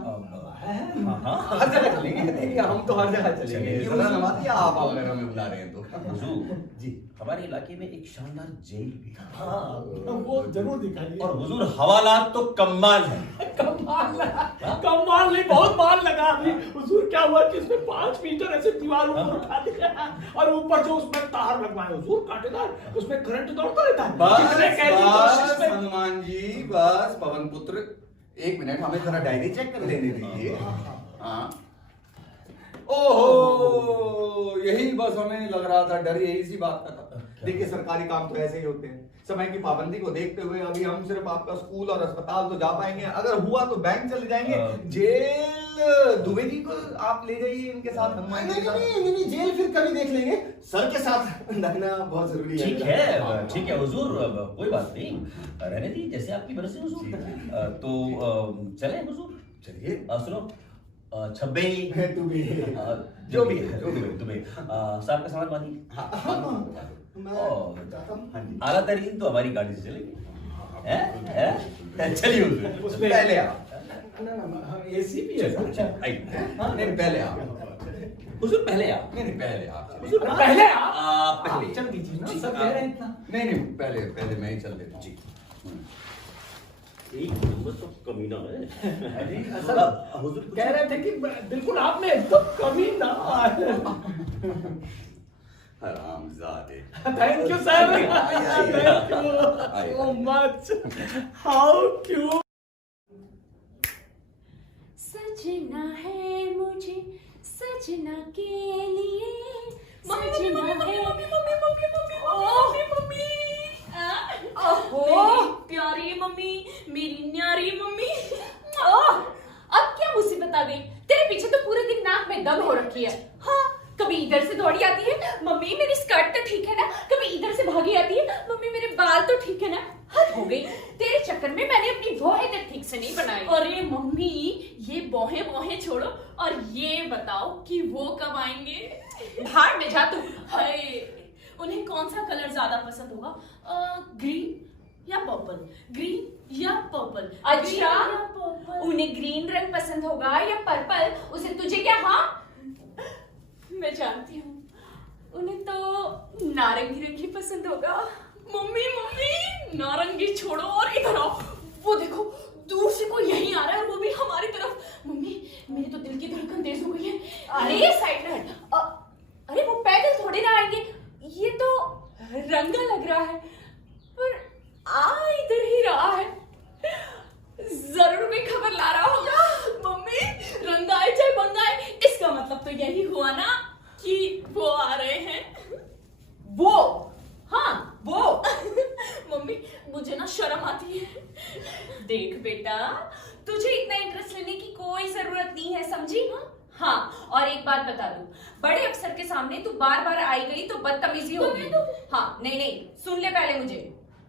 हाँ हर जगह चलेंगे। देखिए हम तो हर जगह चलेंगे। जरा नवाजी, आप अगर हमें बुला रहे हैं तो। हुजूर जी हमारे इलाके में एक शानदार जेल भी है। हाँ, वो जरूर दिखाइए। और हुजूर हवालात तो कमाल है। कमाल नहीं, बहुत माल लगा अभी। हुजूर क्या हुआ कि उसमें 5 मीटर ऐसे दीवार ऊपर उठा दिया और ऊपर जो उसमें तार लगवाए हुजूर कांटेदार, उसमें करंट दौड़ता रहता है। कितने कैदी कोशिश में। हनुमान जी बस, पवन पुत्र 1 मिनट हमें जरा डायरी चेक कर लेने दीजिए। हाँ, ओहो, यही बस हमें लग रहा था, डर यही सी बात का था। देखिए सरकारी काम तो ऐसे ही होते हैं, समय की पाबंदी को देखते हुए अभी हम सिर्फ आपका स्कूल और अस्पताल तो जा पाएंगे, अगर हुआ तो बैंक चले जाएंगे। जेल दुबे जी को आप ले जाइए इनके साथ। नहीं, जेल फिर कभी देख लेंगे, सर के साथ रहना बहुत जरूरी है। ठीक है हुजूर, कोई बात नहीं, रहने दी जैसे आपकी मर्जी हुजूर। तो चले हुजूर, चलिए। सुनो, छब्बे जो भी है, तुम्हें साहब का सामान बांधिए। हाँ जी। आला तरीन तो हमारी गाड़ी से चलेगी। चलिए हुजूर। उसमें पहले आप। एसी भी है। नहीं पहले आप। हुजूर पहले आप। नहीं पहले आप। पहले पहले चल दीजिए ना, सब कह रहे हैं इतना। नहीं पहले मैं ही चल देता जी। एक नंबर तो कमीना है। सर हुजूर कह रहे थे कि बिल्कुल आप में एकदम कमी ना। हरामजादे। Thank you sir, thank you so much. How cute. सजना है मुझे सजना के लिए, सजना है। ओहो प्यारी मम्मी, मेरी न्यारी मम्मी। अब क्या मुसीबत आ गई? तेरे पीछे तो पूरे दिन नाक में दम हो रखी है। हाँ कभी इधर से दौड़ी आती है, मम्मी मेरी स्कर्ट तो ठीक है ना, कभी इधर से भागी आती है, मम्मी मेरे बाल तो ठीक है ना। हद हो गई, तेरे चक्कर में मैंने अपनी भौहें तक ठीक से नहीं बनाई। अरे मम्मी ये भौहें छोड़ो और ये बताओ कि वो कब आएंगे। भाड़ में जा तू। हाय, उन्हें कौन सा कलर ज्यादा पसंद होगा, ग्रीन या पर्पल? ग्रीन या पर्पल? अच्छा, उन्हें ग्रीन रंग पसंद होगा या पर्पल, उसे तुझे क्या? हाँ मैं जानती हूँ, उन्हें तो नारंगी रंग ही पसंद होगा। मम्मी मम्मी नारंगी छोड़ो और इधर आओ। वो देखो दूर से कोई यहीं आ रहा है और वो भी हमारी तरफ। मम्मी मेरी तो दिल की धड़कन तेज हो गई है। अरे साइड में हट। अरे वो पैदल थोड़ी ना आएंगे, ये तो रंगा लग रहा है, पर आ इधर ही रहा है। जरूर कोई खबर ला रहा होगा। मम्मी रंगा आए चाहे बंगा आए, इसका मतलब तो यही हुआ ना कि वो आ रहे हैं। वो? हाँ वो। मम्मी मुझे ना शर्म आती है। देख बेटा, तुझे इतना इंटरेस्ट लेने की कोई जरूरत नहीं है, समझी? हाँ, और एक बात बता दूं, बड़े अफसर के सामने तू बार बार आई गई तो बदतमीजी होगी। हाँ नहीं, सुन ले पहले मुझे,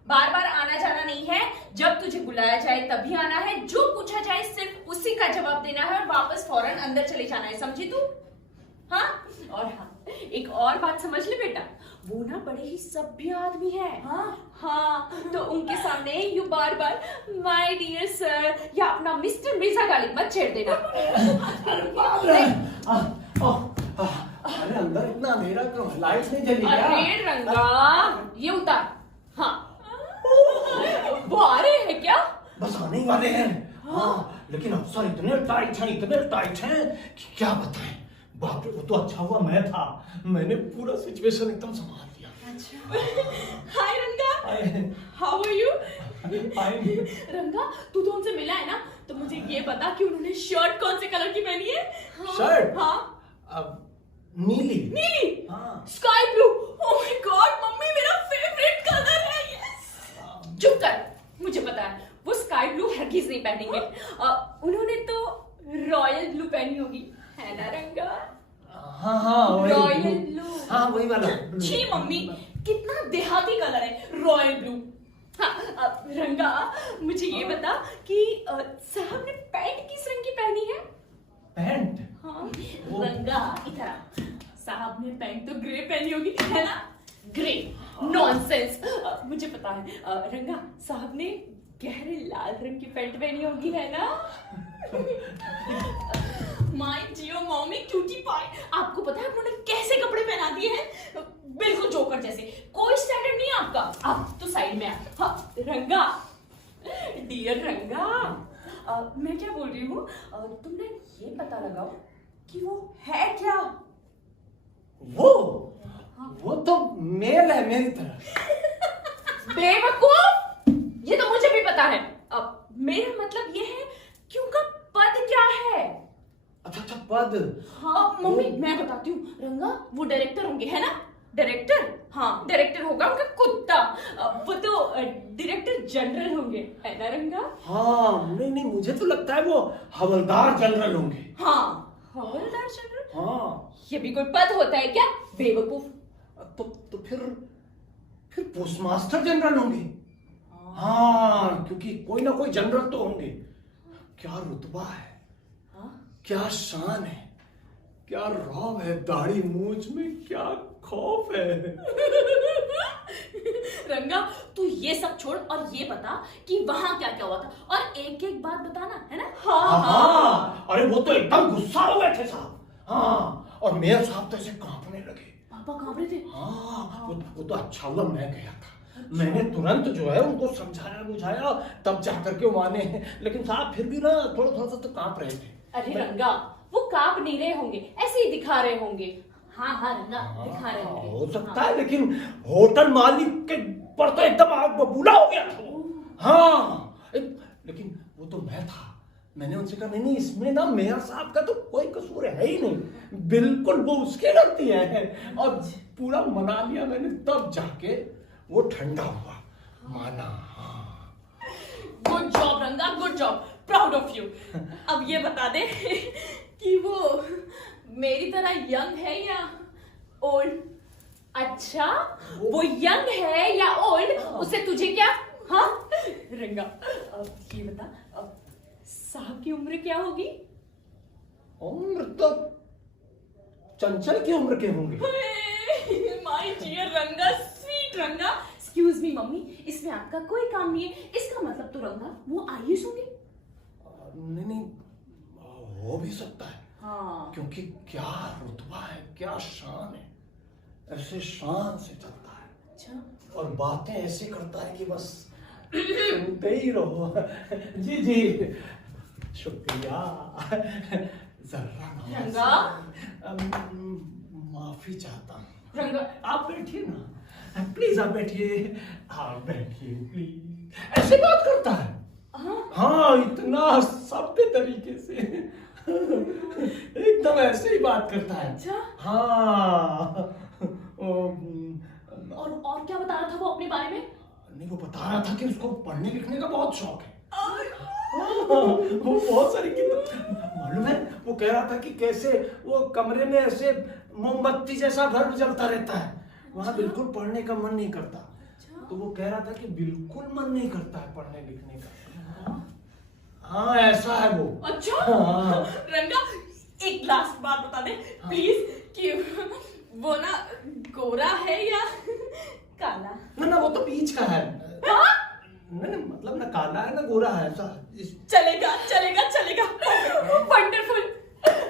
बार बार आना जाना नहीं है, जब तुझे बुलाया जाए तभी आना है, जो पूछा जाए सिर्फ उसी का जवाब देना है और वापस फौरन अंदर चले जाना है, समझी तू? हाँ, और हाँ एक और बात समझ ले बेटा, वो ना बड़े ही सभ्य आदमी है। हाँ, तो उनके सामने यू बार बार माय डियर सर या अपना मिस्टर मिर्जा गालिब मत छेड़ देना। अरे अंदर इतना अंधेरा क्यों, लाइट नहीं जली क्या? अरे रंगा ये उतार। हाँ वो आ रहे हैं क्या? बस आने ही वाले हैं। हाँ लेकिन अफसर इतने टाइट हैं कि क्या बताएं। बाप रे, वो तो अच्छा हुआ मैं था, मैंने पूरा सिचुएशन एकदम संभाल लिया। अच्छा। हाय रंगा, हाउ आर यू? रंगा तू तो उनसे मिला है ना, तो मुझे ये बता कि उन्होंने शर्ट कौन से कलर की पहनी है? शर्ट? हाँ नीली। नीली? हाँ। Sky blue? Oh my God mummy मेरा फेवरेट कलर है। यस। चुप कर, मुझे पता है वो स्काई ब्लू हरगिज नहीं पहनेंगे। उन्होंने तो रॉयल ब्लू पहनी होगी, है ना रंगा? हाँ रॉयल ब्लू। हाँ वही वाला। छी मम्मी, कितना देहाती कलर है रॉयल ब्लू। हाँ रंगा मुझे ये बता कि साहब ने पैंट किस रंग की पहनी है? पैंट? हाँ रंगा इधर आ, साहब ने पैंट तो ग्रे पहनी होगी, है ना? ग्रे? नॉनसेंस, मुझे पता है। रंगा साहब ने गहरे लाल रंग की पैंट पहनी होगी, है ना? My dear mummy cutie pie, आपको पता है उन्होंने कैसे कपड़े पहना दिए हैं? बिल्कुल जोकर जैसे, कोई स्टैंडर्ड नहीं है आपका। आप तो साइड में आ। हाँ रंगा, डियर रंगा, मैं क्या बोल रही हूँ, तुमने ये पता लगाओ कि वो है क्या? वो तो मेल है मेरी तरह। बेवकूफ, ये तो मुझे भी पता है। अब मेरा मतलब ये है कि उनका पद क्या है? अच्छा पद? हाँ मम्मी मैं बताती हूँ, रंगा वो डायरेक्टर होंगे, है ना? डायरेक्टर? हाँ डायरेक्टर होगा उनका कुत्ता, वो तो डायरेक्टर जनरल होंगे, है ना रंगा? हाँ नहीं मुझे तो लगता है वो हवलदार जनरल होंगे। हाँ हवलदार जनरल? हाँ ये भी कोई पद होता है क्या बेवकूफ? तो फिर पोस्टमास्टर जनरल होंगे। हाँ क्योंकि कोई ना कोई जनरल तो होंगे। क्या रुतबा है, क्या शान है, क्या रौब है दाढ़ी मूंछ में, क्या खौफ है। रंगा तू ये सब छोड़ और ये बता कि वहां क्या क्या हुआ था, और एक एक बात बताना, है ना? हाँ। अरे वो तो एकदम गुस्सा हो गए थे साहब। हाँ और मेयर साहब तो ऐसे कांपने लगे। पापा कांप रहे थे? हाँ वो तो अच्छा हुआ मैं गया था। मैंने तुरंत जो है उनको समझाया बुझाया, तब जाकर के वो माने। लेकिन साहब फिर भी ना थोड़ा सा तो कांप रहे थे। अरे रंगा वो कांप नहीं रहे होंगे, ऐसे ही दिखा रहे होंगे। हाँ रंगा दिखा रहे होंगे। हो सकता है, लेकिन होटल मालिक के पर तो एकदम आग बबूला हो गया था। हाँ लेकिन वो तो मैं था। मैंने उनसे कहा नहीं इसमें ना मेयर साहब का तो कोई कसूर है ही नहीं, बिल्कुल वो उसकी गलती है। और पूरा मना लिया मैंने, तब जाके वो ठंडा हुआ, माना। गुड जॉब रंगा, good job, proud of you. अब ये बता दे कि वो मेरी तरह यंग है या ओल्ड? अच्छा, वो यंग है या ओल्ड, उससे तुझे क्या? हाँ रंगा, अब ये बता, अब साहब की उम्र क्या होगी? उम्र तो चंचल की उम्र के होंगे। माय डियर रंगा, स्वीट रंगा। एक्सक्यूज मी मम्मी, इसमें आपका कोई काम नहीं है। इसका मतलब तो रंगा वो आयुष होंगे? नहीं, हो भी सकता है। हाँ, क्योंकि क्या रुतबा है, क्या शान है, ऐसे शान से चलता है। अच्छा, और बातें ऐसे करता है कि बस सुनते ही रहो। जी जी, शुक्रिया। जरा रंगा, माफी चाहता हूँ। रंगा आप बैठिए ना, प्लीज आप बैठिए, आप बैठिए प्लीज। ऐसे बात करता है? हाँ, इतना सभ्य तरीके से, एकदम ऐसे ही बात करता है। अच्छा, हाँ। और क्या बता रहा था वो अपने बारे में? नहीं, वो बता रहा था कि उसको पढ़ने लिखने का बहुत शौक है। वो बहुत सारी किताब, मालूम है, वो कह रहा था कि कैसे वो कमरे में ऐसे मोमबत्ती जैसा बल्ब जलता रहता है, वहां बिल्कुल पढ़ने का मन नहीं करता। तो वो कह रहा था कि बिल्कुल मन नहीं करता है पढ़ने लिखने का। हाँ, ऐसा है वो। अच्छा, हाँ। रंगा एक लास्ट बात बता दे प्लीज, कि वो ना गोरा है या काला? ना, वो तो बीच का है। नहीं, मतलब ना काला है ना गोरा है, ऐसा। चलेगा चलेगा चलेगा, वंडरफुल।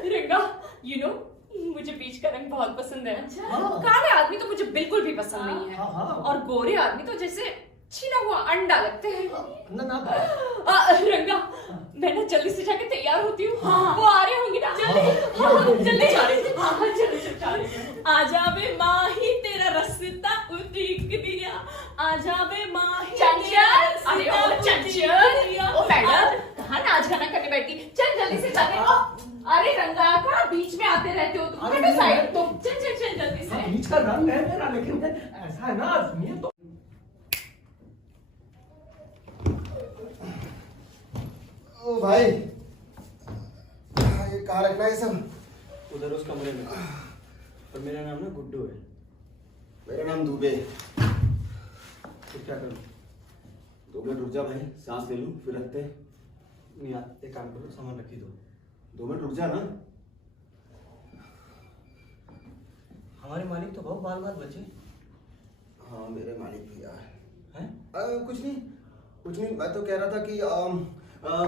रंगा, यू नो मुझे बीच का रंग बहुत पसंद है। हाँ। काले आदमी तो मुझे बिल्कुल भी पसंद नहीं है। हाँ। और गोरे आदमी तो जैसे छीना हुआ अंडा लगते हैं। ना रंगा, मैं ना जल्दी से जाके तैयार होती हूँ। वो आ रहे होंगे ना? जल्दी जा रही। आ जावे माही तेरा रास्ता उठीक दिया, आ जावे माही चंचल, अरे ओ चंचल, ओ मैडम कहाँ नाच गाना करने बैठी? चल जल्दी से जाते। अरे रंगा, कहाँ बीच में आते रहते हो तुम? अरे साइड तो चल जल्दी से। बीच का रंग है मेरा, लेकिन ऐसा है ना, ये तो ओ भाई, ये कहाँ रखना है सब? उधर उस कमरे में। और मेरा नाम ना गुड्डू है। मेरा नाम दुबे। तो क्या करूं? 2 मिनट रुक जा भाई, सांस ले लूं फिर रखते हैं। नहीं यार, एक काम करो, सामान रखी दो। 2 मिनट रुक जा ना। हमारे मालिक तो बहुत बाल बचे। हाँ, मेरे मालिक भी यार हैं? कुछ नहीं, मैं तो कह रहा था कि क्या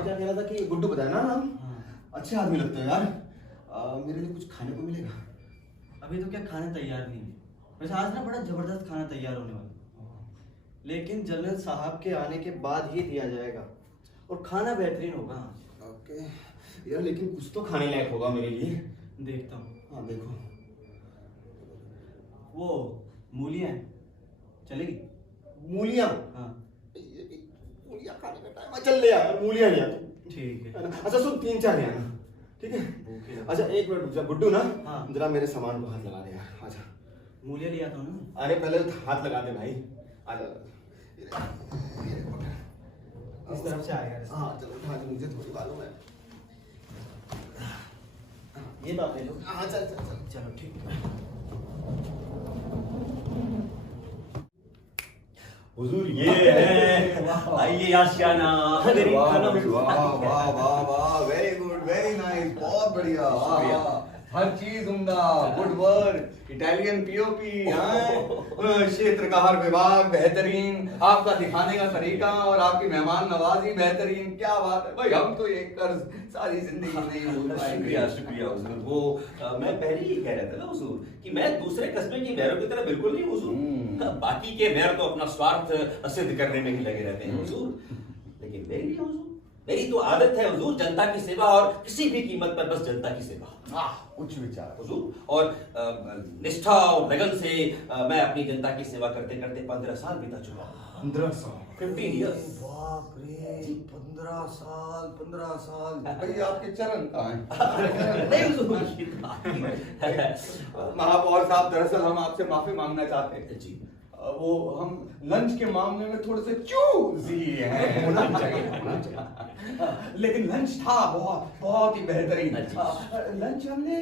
कह रहा था कि गुड्डू बताया ना नाम। अच्छे आदमी लगते हैं यार। मेरे लिए कुछ खाने को मिलेगा? अभी तो क्या खाना तैयार नहीं है। वैसे आज ना बड़ा जबरदस्त खाना तैयार होने वाला, लेकिन जनरल साहब के आने के बाद ही दिया जाएगा और खाना बेहतरीन होगा। ओके यार, लेकिन कुछ तो खाने लायक होगा मेरे लिए। देखता हूँ। हाँ देखो, वो मूलियाँ चलेगी? मूलियाँ? हाँ मूलियाँ खाने का टाइम है, चल ले यार, मूलियाँ नहीं आती। ठीक है। अच्छा सुन, 3-4 ले आना, ठीक है? अच्छा 1 मिनट रुक जा गुड्डू ना। हाँ। जरा मेरे सामान को हाथ लगा दे यार। आजा। मूलियाँ ले आता हूँ ना। अरे पहले हाथ लगा दे भाई। आजा। इस तरफ से आएगा। हाँ चलो, हाँ मुझे थोड़ी मालूम है। ये बात ले लो। हाँ चल चल चल। चलो ठीक है। हुजूर ये है, आइए आशियाना। वाह, वेरी गुड, वेरी नाइस, बहुत बढ़िया। हर चीज उम्दा, गुड वर्क, इटालियन पीओपी, क्षेत्र का हर विभाग बेहतरीन, आपका दिखाने का तरीका और आपकी मेहमान नवाजी बेहतरीन। क्या बात है भाई, हम तो ये कर्ज सारी जिंदगी नहीं भूल पाएंगे। शुक्रिया हुजूर। वो मैं पहले ही कह रहा था ना हुजूर कि मैं दूसरे कस्बे की मेहरों की तरह बिल्कुल नहीं हुजूर। बाकी के मेहर तो अपना स्वार्थ सिद्ध करने में ही लगे रहते हैं हुजूर, लेकिन मेरी नहीं हुजूर। मेरी तो आदत है हुजूर जनता की सेवा और किसी भी कीमत पर बस जनता की सेवा। उच्च विचार हुजूर। और निष्ठा और लगन से मैं अपनी जनता की सेवा करते करते 15 साल बीता चुका हूँ। 15 साल? 15 years। बाप रे, 15 साल। भाई आपके चरण कहाँ हैं? नहीं हुजूर। महापौर साहब, दरअसल हम आपसे माफी मांगना चाहते हैं। जी। वो हम लंच के मामले में थोड़े से चूजी हैं। होना चाहिए। लेकिन लंच था बहुत ही बेहतरीन। अच्छा। लंच हमने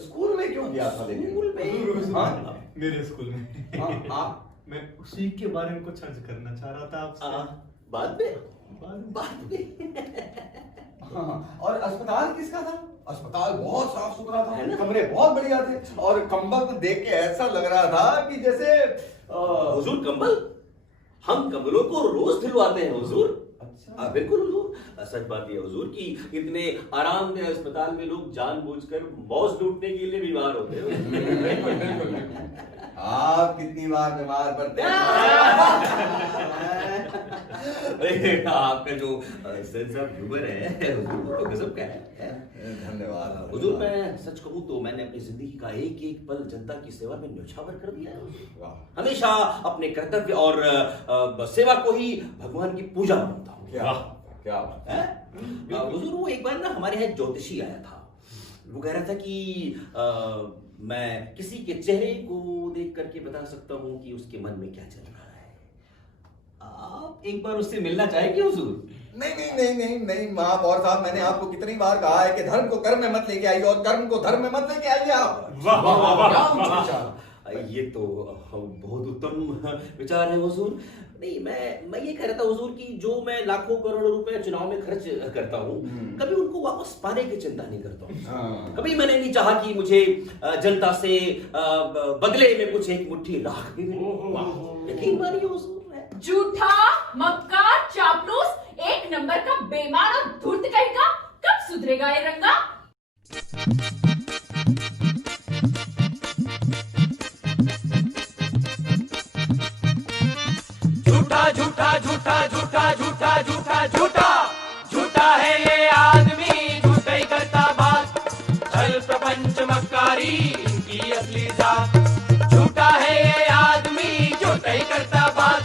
स्कूल में क्यों किया था? स्कूल में? हाँ, मेरे स्कूल में। हाँ, आप मैं उसी के बारे में कुछ अर्ज करना चाह रहा था आपसे। बाद में हाँ, और अस्पताल किसका था? अस्पताल बहुत साफ सुथरा था, कमरे बहुत बढ़िया थे, और कंबल को देख के ऐसा लग रहा था कि जैसे हुजूर कंबल, हम कमरों को रोज धुलवाते हैं हुजूर। अच्छा। बिल्कुल हुजूर, सच बात है हुजूर कि इतने आरामदेह अस्पताल में लोग जानबूझकर मौज लूटने के लिए बीमार होते हैं। आप कितनी बार बीमार पड़ते हैं? आपका जो सेंस ऑफ ह्यूमर है हुजूर, तो गजब का है। धन्यवाद हुजूर, मैं सच कहूं तो मैंने अपनी जिंदगी का एक एक पल जनता की सेवा में न्यौछावर कर दिया है हुजूर। हमेशा अपने कर्तव्य और सेवा को ही भगवान की पूजा मानता हूँ। क्या हुजूर, वो एक बार ना हमारे यहाँ ज्योतिषी आया था। वो कह रहा था कि मैं किसी के चेहरे को देख करके बता सकता हूँ कि उसके मन में क्या चल रहा है। आप एक बार उससे मिलना चाहेंगे हुजूर? नहीं, महापौर साहब, मैंने आपको कितनी बार कहा है कि धर्म को कर्म में मत लेके आइए और कर्म को धर्म में मत लेके आइए आप। वाह वाह वाह वाह। ये तो बहुत उत्तम विचार है हुजूर। नहीं, मैं ये कह रहा था हुजूर कि जो मैं लाखों करोड़ों रुपए चुनाव में खर्च करता हूँ, कभी उनको वापस पाने की चिंता नहीं करता हूँ। कभी मैंने नहीं चाहा कि मुझे जनता से बदले में कुछ एक मुट्ठी राख भी मिले। यकीन मानिए हुजूर। झूठा, मक्कार, चापलूस, एक नंबर का बेईमान और धूर्त कहेगा। कब सुधरेगा ये रंगा? झूठा झूठा झूठा झूठा झूठा झूठा झूठा झूठा है ये आदमी, झूठा ही करता बात। छल प्रपंच मक्कारी इनकी असली जात। झूठा है ये आदमी, झूठा ही करता बात।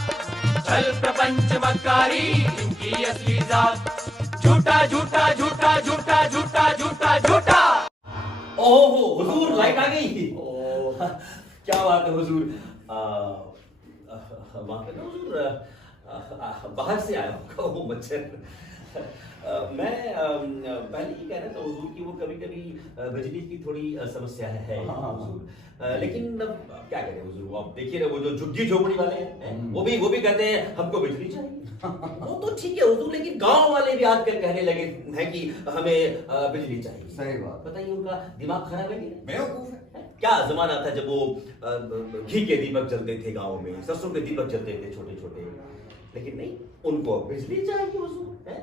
छल प्रपंच मक्कारी इनकी असली जात। झूठा झूठा झूठा झूठा झूठा झूठा झूठा। ओहो हुजूर, लाइट आ गई। क्या बात है हुजूर। बाहर से आया होगा वो मच्छर। मैं पहले ये कह रहा था हुजूर कि वो कभी कभी बिजली की थोड़ी समस्या है हुजूर। लेकिन अब क्या करें हुजूर, आप देखिए ना, वो जो झुग्गी झोपड़ी वाले हैं वो भी कहते हैं हमको बिजली चाहिए। वो तो ठीक है हुजूर, लेकिन गांव वाले भी आजकल कहने लगे हैं कि हमें बिजली चाहिए। सही बात। बताइए, उनका दिमाग खराब है कि बेवकूफ है। क्या जमाना था जब वो घी के दीपक जलते थे गांव में, सरसों के दीपक जलते थे छोटे छोटे। लेकिन नहीं, उनको बिजली चाहिए हुजूर है।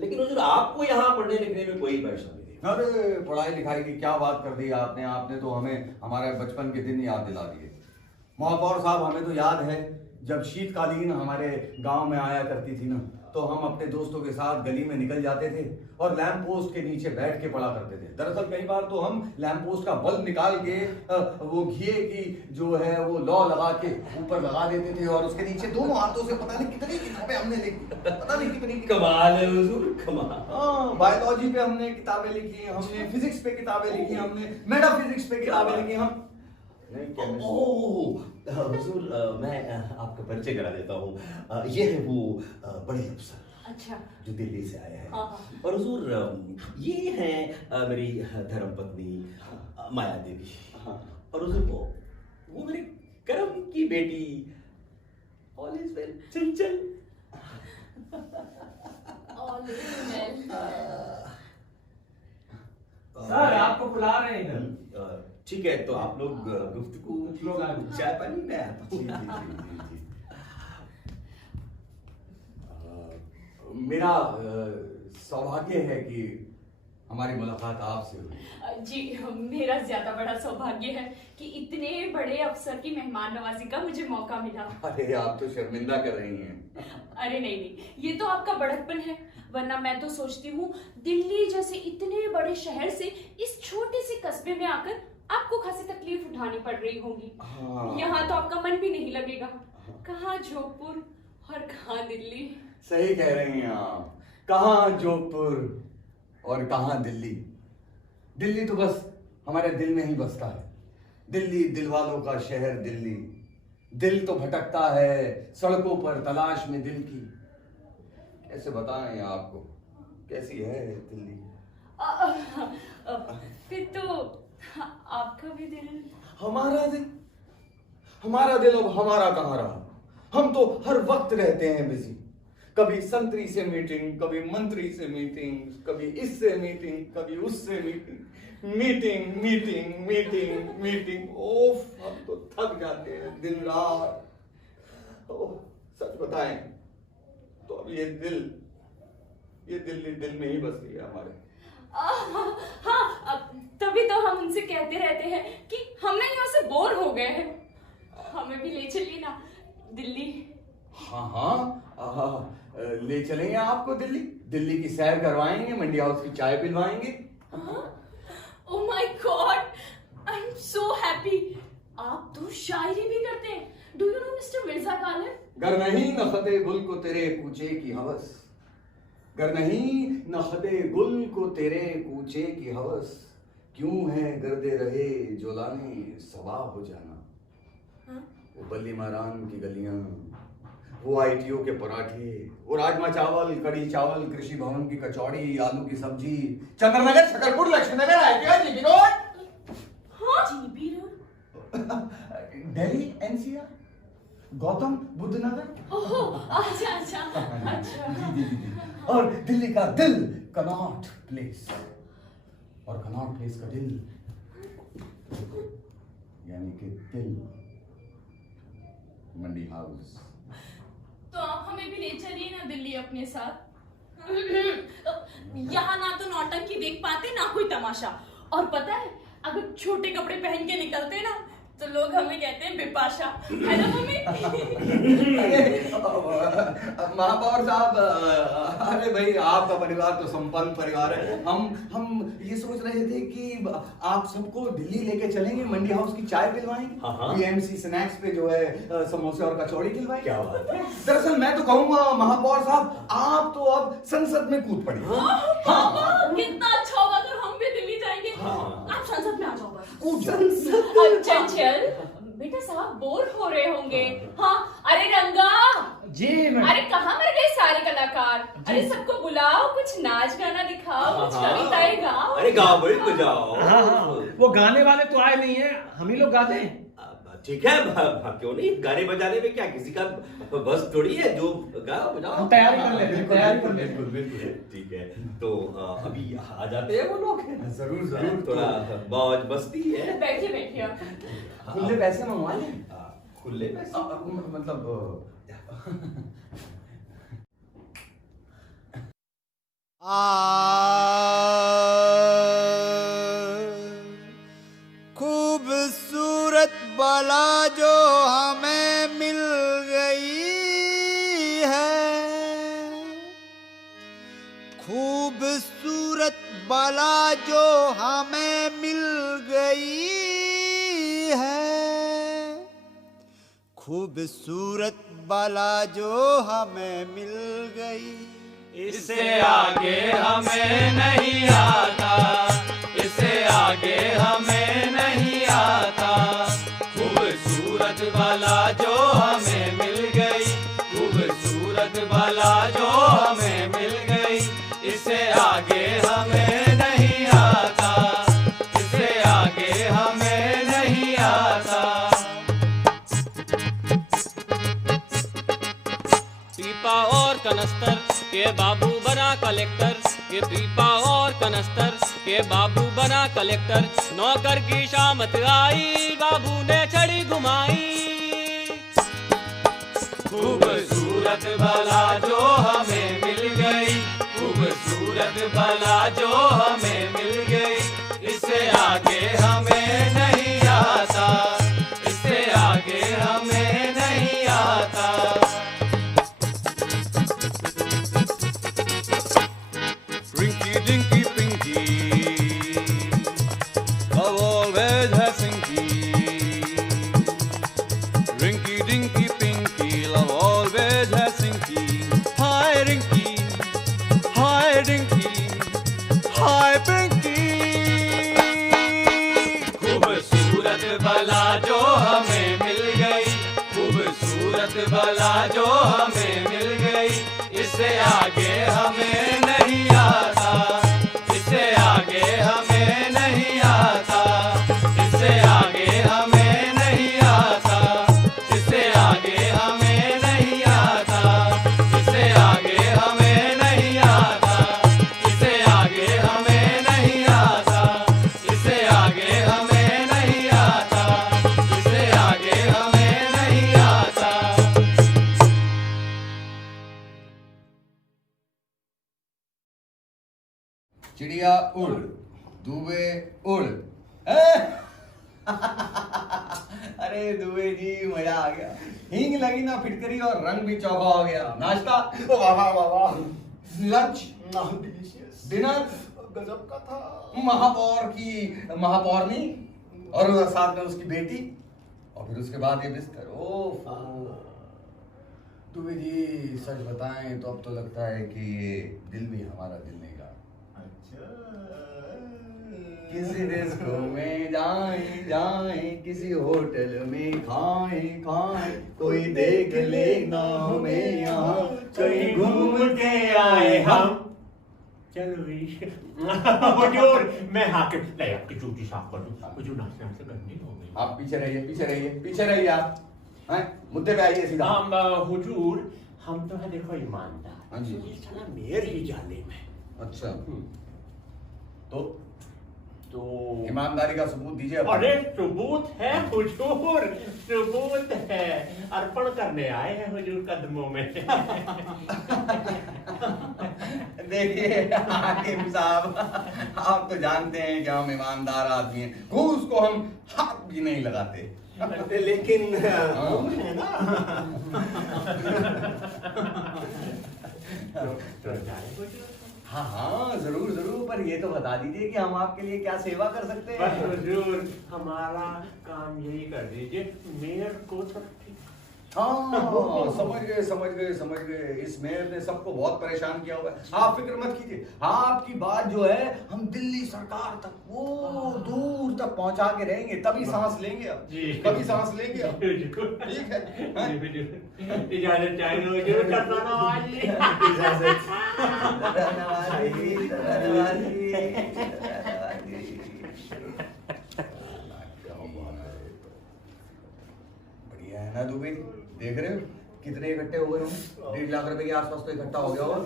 लेकिन हुजूर, आपको यहाँ पढ़ने लिखने में कोई परेशानी नहीं? अरे पढ़ाई लिखाई की क्या बात कर दी आपने तो हमें हमारे बचपन के दिन याद दिला दिए। महापौर साहब, हमें तो याद है जब शीतकालीन हमारे गांव में आया करती थी ना, तो हम अपने दोस्तों के साथ गली में निकल जाते थे और लैंप पोस्ट के नीचे बैठ के पढ़ा करते थे। दरअसल कई बार तो हम लैंप पोस्ट का बल्ब निकाल के वो घी की जो है वो लौ लगा के ऊपर लगा देते थे और उसके नीचे दोनों हाथों से पता नहीं कितनी किताबें हमने लिखी, पता नहीं कितनी। कमाल है हुजूर, कमाल। हाँ, बायोलॉजी पे हमने किताबें लिखी, हमने फिजिक्स पे किताबें लिखी, हमने मेटाफिजिक्स पे किताबें लिखी। हम हुजूर, मैं आपका परिचय करा देता हूँ। ये है वो बड़े अफसर, अच्छा, जो दिल्ली से आए हैं। हाँ। और हुजूर, ये है मेरी धर्मपत्नी माया देवी। और हुजूर, वो मेरे करम की बेटी all is well, Chanchal. All is well. Sir, आपको बुला रहे हैं इधर। ठीक है, तो आप लोग गुफ्तगू चाय पानी में आता हूँ। मेरा सौभाग्य है कि हमारी मुलाकात आपसे हुई। जी, मेरा ज्यादा बड़ा सौभाग्य है कि इतने बड़े अफसर की मेहमान नवाजी का मुझे मौका मिला। अरे आप तो शर्मिंदा कर रही हैं। अरे नहीं, ये तो आपका बड़कपन है, वरना मैं तो सोचती हूँ दिल्ली जैसे इतने बड़े शहर से इस छोटे से कस्बे में आकर आपको खासी तकलीफ उठानी पड़ रही होगी। यहाँ तो आपका मन भी नहीं लगेगा। कहाँ जोधपुर और कहाँ दिल्ली। सही कह रही हैं आप, कहाँ जोधपुर और कहाँ दिल्ली। दिल्ली तो बस हमारे दिल में ही बसता है। दिल्ली दिल वालों का शहर दिल्ली, दिल तो भटकता है सड़कों पर तलाश में दिल की। कैसे बताएं आपको कैसी है दिल्ली। फिर तो आपका भी दिल। हमारा दिल अब हमारा कहाँ रहा। हम तो हर वक्त रहते हैं बिजी। कभी संतरी से मीटिंग, कभी मंत्री से मीटिंग, कभी इससे मीटिंग, कभी उससे मीटिंग, मीटिंग। ओफ, हम तो थक जाते हैं दिन रात। ओह, सच बताएं तो अब ये दिल्ली दिल में ही बस गई है हमारे। हाँ, तभी तो हम उनसे कहते रहते हैं कि हम ना यहाँ से बोर हो गए हैं, हमें भी ले चलिए ना दिल्ली। हाँ, ले चलेंगे आपको दिल्ली की सैर करवाएंगे, मंडी हाउस की चाय पिलवाएंगे। Oh my god, I am so happy. आप तो शायरी भी करते हैं। Do you know mister Mirza Ghalib? गर नहीं नखदे गुल को तेरे कूचे की हवस, गर नहीं नखदे गुल को तेरे कूचे की हवस, क्यों है गर्दे रहे जो लाने सबा हो जाना। वो बल्ली मारान की गलियां, वो ITO के पराठे, वो राजमा चावल, कड़ी चावल, कृषि भवन की कचौड़ी, आलू की सब्जी, Chandranagar, Shakarpur, Laxminagar, ITO, GB road. हाँ, GB road, Delhi NCR, Gautam Buddh Nagar. Oh, अच्छा। और दिल्ली का दिल कनॉट प्लेस, और कनॉट प्लेस का दिल यानी कि दिल मंडी हाउस। तो आप हमें भी ले चलिए ना दिल्ली अपने साथ। यहाँ ना तो नौटंकी देख पाते ना कोई तमाशा, और पता है अगर छोटे कपड़े पहन के निकलते ना तो लोग हमें कहते हैं बिपाशा, है ना मम्मी? महापौर साहब, अरे भाई आपका परिवार तो संपन्न परिवार है। हम ये सोच रहे थे कि आप सबको दिल्ली लेके चलेंगे, मंडी हाउस की चाय पिलवाएंगे, BMC स्नैक्स पे जो है समोसे और कचौड़ी खिलवाएंगे। क्या बात है। दरअसल मैं तो कहूँगा महापौर साहब, आप तो अब संसद में कूद पड़े। कितना अच्छा होगा अगर हम भी दिल्ली जाएंगे। आप संसद में आ जाओ बस। कूद जाओ। चंचल बेटा साहब बोर हो रहे होंगे। हाँ, अरे रंगा जी मैम। अरे कहाँ मर गए सारे कलाकार? अरे सबको बुलाओ, कुछ नाच गाना दिखाओ, कुछ कविताएं गाओ। अरे गाओ भाई, बजाओ। हाँ, वो गाने वाले तो आए नहीं है, हम ही लोग गाते हैं। ठीक है, क्यों नहीं, गाने बजाने में क्या किसी का बस थोड़ी है, जो गाओ बजाओ। तैयारी कर ले। बिल्कुल। ठीक है, तो अभी आ जाते हैं वो लोग। जरूर। थोड़ा मौज मस्ती है। बैठिए आप। खुले पैसे मंगवा लें। खुले पैसे मतलब खूबसूरत बला जो हमें मिल गई है, खूबसूरत बला जो हमें मिल गई है, खूबसूरत बला जो हमें मिल गई। इससे आगे हमें नहीं आता, इससे आगे हमें नहीं आता, खूबसूरत वाला जो हमें मिल गई, खूबसूरत वाला जो हमें मिल गई, इससे आगे हमें नहीं आता, इससे आगे हमें नहीं आता। पीपा और कनस्तर के बाबू बना कलेक्टर, के पीपा और कनस्तर के बाबू बना कलेक्टर, नौकर की शामत आई, बाबू ने छड़ी घुमाई, खूबसूरत भला जो हमें मिल गई, खूबसूरत भला जो हमें मिल गई, इससे आगे हमें नहीं आता, इससे आगे हमें नहीं आता। Rinky dinky pinky, love always has sinky. Rinky dinky pinky, love always has sinky. Hi Rinky, hi Dinky, hi Pinky. आगे हमें नहीं आता, इससे आगे हमें नहीं आता। चिड़िया उड़, दुबे उड़। अरे दुबे जी मजा आ गया, हींग लगी ना फिटकरी और रंग भी चौका हो गया। नाश्ता, वाह वाह वाह वाह, लंच, डिलीशियस, डिनर, गजब का था। महापौर की महापौरनी और साथ में उसकी बेटी, और फिर उसके बाद ये बिस्तर। ओह दुबे जी सच बताएं तो अब तो लगता है कि ये दिल भी हमारा दिल नहीं रहा। किसी रेस्टोरेंट में जाएं जाएं, किसी होटल में खाएं खाएं, कोई देख ले ना हमें यहाँ, कहीं घूम के आए हम। चलो हुजूर, मैं हाकिम नहीं आपकी जूती साफ कर दूं। हुजूर नाश्ते से गंदी हो गई। आप पीछे रहिए, पीछे रहिए, पीछे रहिए। आप हैं मुद्दे पे आइए सीधा। हुजूर हम तो है देखो ईमानदार। हाँ जी। ये साला मेयर ही जालिम है। अच्छा तो तो ईमानदारी का सबूत दीजिए। अरे सबूत है हुजूर, सबूत है। अर्पण करने आए हैं हुजूर कदमों में। देखिए हाकिम साहब, आप तो जानते हैं कि हम ईमानदार आदमी हैं, घूस को हम हाथ भी नहीं लगाते। लेकिन है ना हाँ हाँ जरूर जरूर, पर ये तो बता दीजिए कि हम आपके लिए क्या सेवा कर सकते हैं। बस हुजूर हमारा काम यही कर दीजिए, मेयर को सब ठीक। हाँ समझ गए समझ गए समझ गए, इस मेयर ने सबको बहुत परेशान किया हुआ है। आप फिक्र मत कीजिए, आपकी बात जो है हम दिल्ली सरकार तक, वो दूर तक पहुंचा के रहेंगे, तभी सांस लेंगे अब जी। कभी सांस लेंगे अब। ठीक है हाँ? इजाजत चाहिए हुजूर, धन्यवाद। बढ़िया है ना दुबे, देख रहे हो कितने इकट्ठे हो गए होंगे? 1.5 लाख रुपए के आसपास तो इकट्ठा हो गया होगा।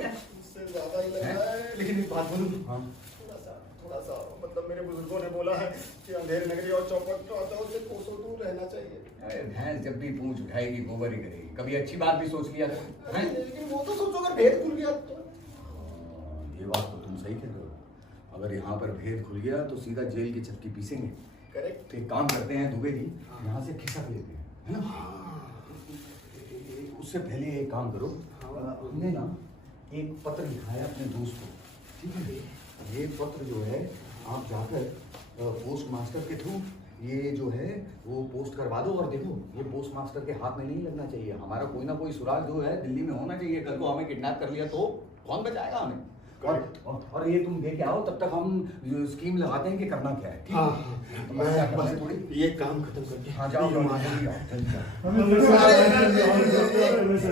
उससे ज्यादा ही लग रहा है। लेकिन एक बात बोलूं, हाँ थोड़ा सा मतलब मेरे बुजुर्गों ने बोला है कि अंधेर नगरी और चौपट तो आता है, उससे कोसों दूर रहना चाहिए। अरे भैंस जब भी पूंछ उठाएगी गोबर ही करेगी, कभी अच्छी बात भी सोच लिया करो, हैं? लेकिन वो तो सोचो अगर भेद खुल गया तो। ये बात तो तुम सही कह रहे हो, अगर यहाँ पर भेद खुल गया तो सीधा जेल की चक्की पीसेंगे। करेक्ट। तो एक काम करते हैं दुबे जी, यहाँ से खिसक लेते हैं, है ना? उससे पहले एक काम करो, हमने ना एक पत्र लिखा है अपने दोस्त को, ठीक है? ये पत्र जो है आप जाकर पोस्ट मास्टर के थ्रू ये जो है वो पोस्ट करवा दो, और देखो ये पोस्ट मास्टर के हाथ में नहीं लगना चाहिए। हमारा कोई ना कोई सुराग जो है दिल्ली में होना चाहिए। कल को हमें किडनैप कर लिया तो कौन बचाएगा हमें? और ये तुम लेके आओ, तब तक हम स्कीम लगाते हैं कि करना क्या है। ठीक है? हाँ, तो मैं क्या करना बस है थोड़ी? ये काम खत्म करके हाँ जाओ ये जाओ, आ जल्दी आओ, जल्दी आओ।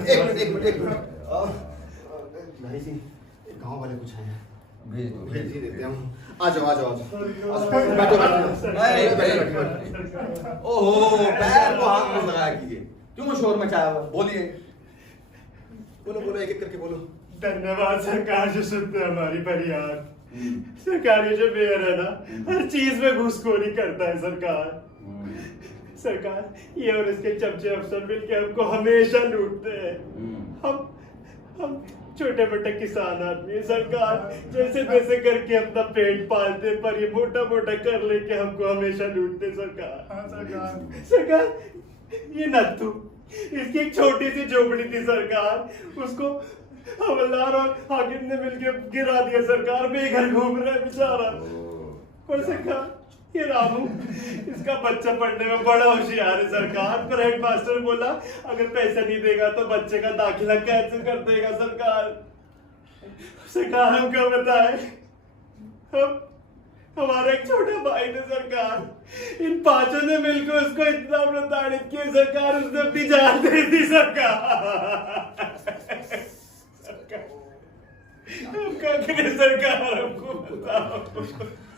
एक मिनट भाई जी, गांव वाले कुछ आए हैं, भेज दो, भेज ही देते हैं। आ जाओ आ जाओ आ जाओ, बैठो बैठो। ओहो पैर को हाथ में लगाया कीजिए, क्यों शोर मचाया हुआ? बोलिए। बोलो बोलो, एक एक करके बोलो। धन्यवाद सरकार जो सुनते हैं हमारी फरियाद। सरकार ये जो मेयर है ना, हर चीज में घूसखोरी करता है सरकार। सरकार ये और इसके चमचे अफसर मिलकर हमको हमेशा लूटते हैं। हम छोटे मोटे किसान आदमी हैं सरकार, जैसे तैसे करके अपना पेट पालते, पर ये मोटा मोटा कर लेके हमको हमेशा लूटते सरकार। हाँ सरकार। सरकार ये नत्थू, इसकी एक छोटी सी झोपड़ी थी सरकार, उसको हवलदार और हाकिम ने मिलकर गिरा दिया सरकार। बेघर घूम रहा है बेचारा। और सरकार ये रामू, इसका बच्चा पढ़ने में बड़ा होशियार है सरकार, पर हेडमास्टर बोला अगर पैसा नहीं देगा तो बच्चे का दाखिला कैंसिल कर देगा सरकार। सरकार हम क्या बताए, हम हमारा एक छोटा भाई ने सरकार, इन पांचों ने मिलकर उसको इतना प्रताड़ित किया सरकार, उसने अपनी जान दे दी सरकार। हम क्या करें सरकार, हमको बताओ।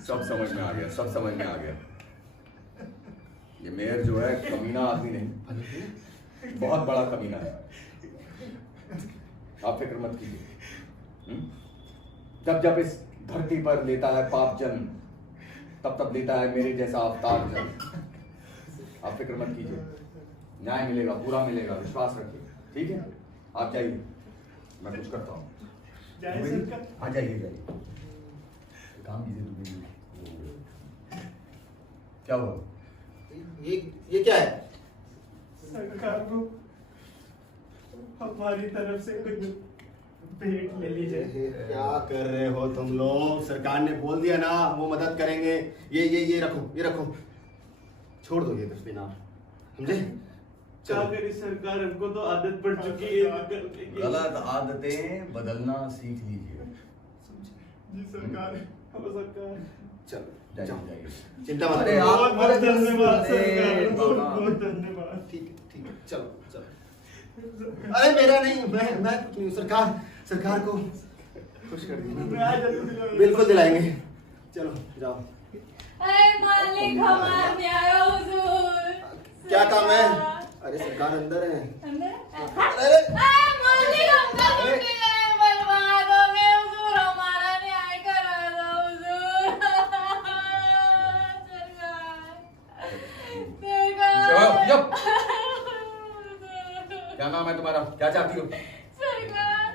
सब समझ में आ गया, सब समझ में आ गया। ये मेयर जो है कमीना आदमी नहीं, बहुत बड़ा कमीना है। आप फिक्र मत कीजिए। जब जब इस धरती पर लेता है पाप जन्म, तब तब लेता है मेरे जैसा अवतार जब। आप फिक्र मत कीजिए, न्याय मिलेगा, पूरा मिलेगा, विश्वास रखिए, ठीक है? आप जाइए, मैं कुछ करता हूँ। हाँ जाइए जाइए, काम कीजिए तुम्हें। क्या हुआ? ये क्या है? सरकार को हमारी तरफ से कुछ भेंट ले लीजिए। क्या कर रहे हो तुम लोग? सरकार ने बोल दिया ना वो मदद करेंगे। ये रखो, छोड़ दो ये दक्षिणा, समझे? क्या करी सरकार, हमको तो आदत पड़ चुकी है। गलत आदतें बदलना सीख लीजिए। जी सरकार, अब सरकार चलो जाइए। चिंता मत अरे करो। आप बहुत धन्यवाद सरकार, बाबा। बहुत धन्यवाद। ठीक है, चलो। अरे मेरा नहीं, मैं कुछ नहीं हूँ। सरकार को खुश कर दीजिए। बिल्कुल दिलाएंगे। चलो जाओ। अरे मालिक हमारे आयो हुजूर। क्या काम है? अरे सरकार अंदर है। अरे मालिक हमका छुट्टी है, बर्बाद हो गए हुजूर, हमारा न्याय करा दो हुजूर। चुप। क्या नाम है तुम्हारा? क्या चाहती हो? सरकार,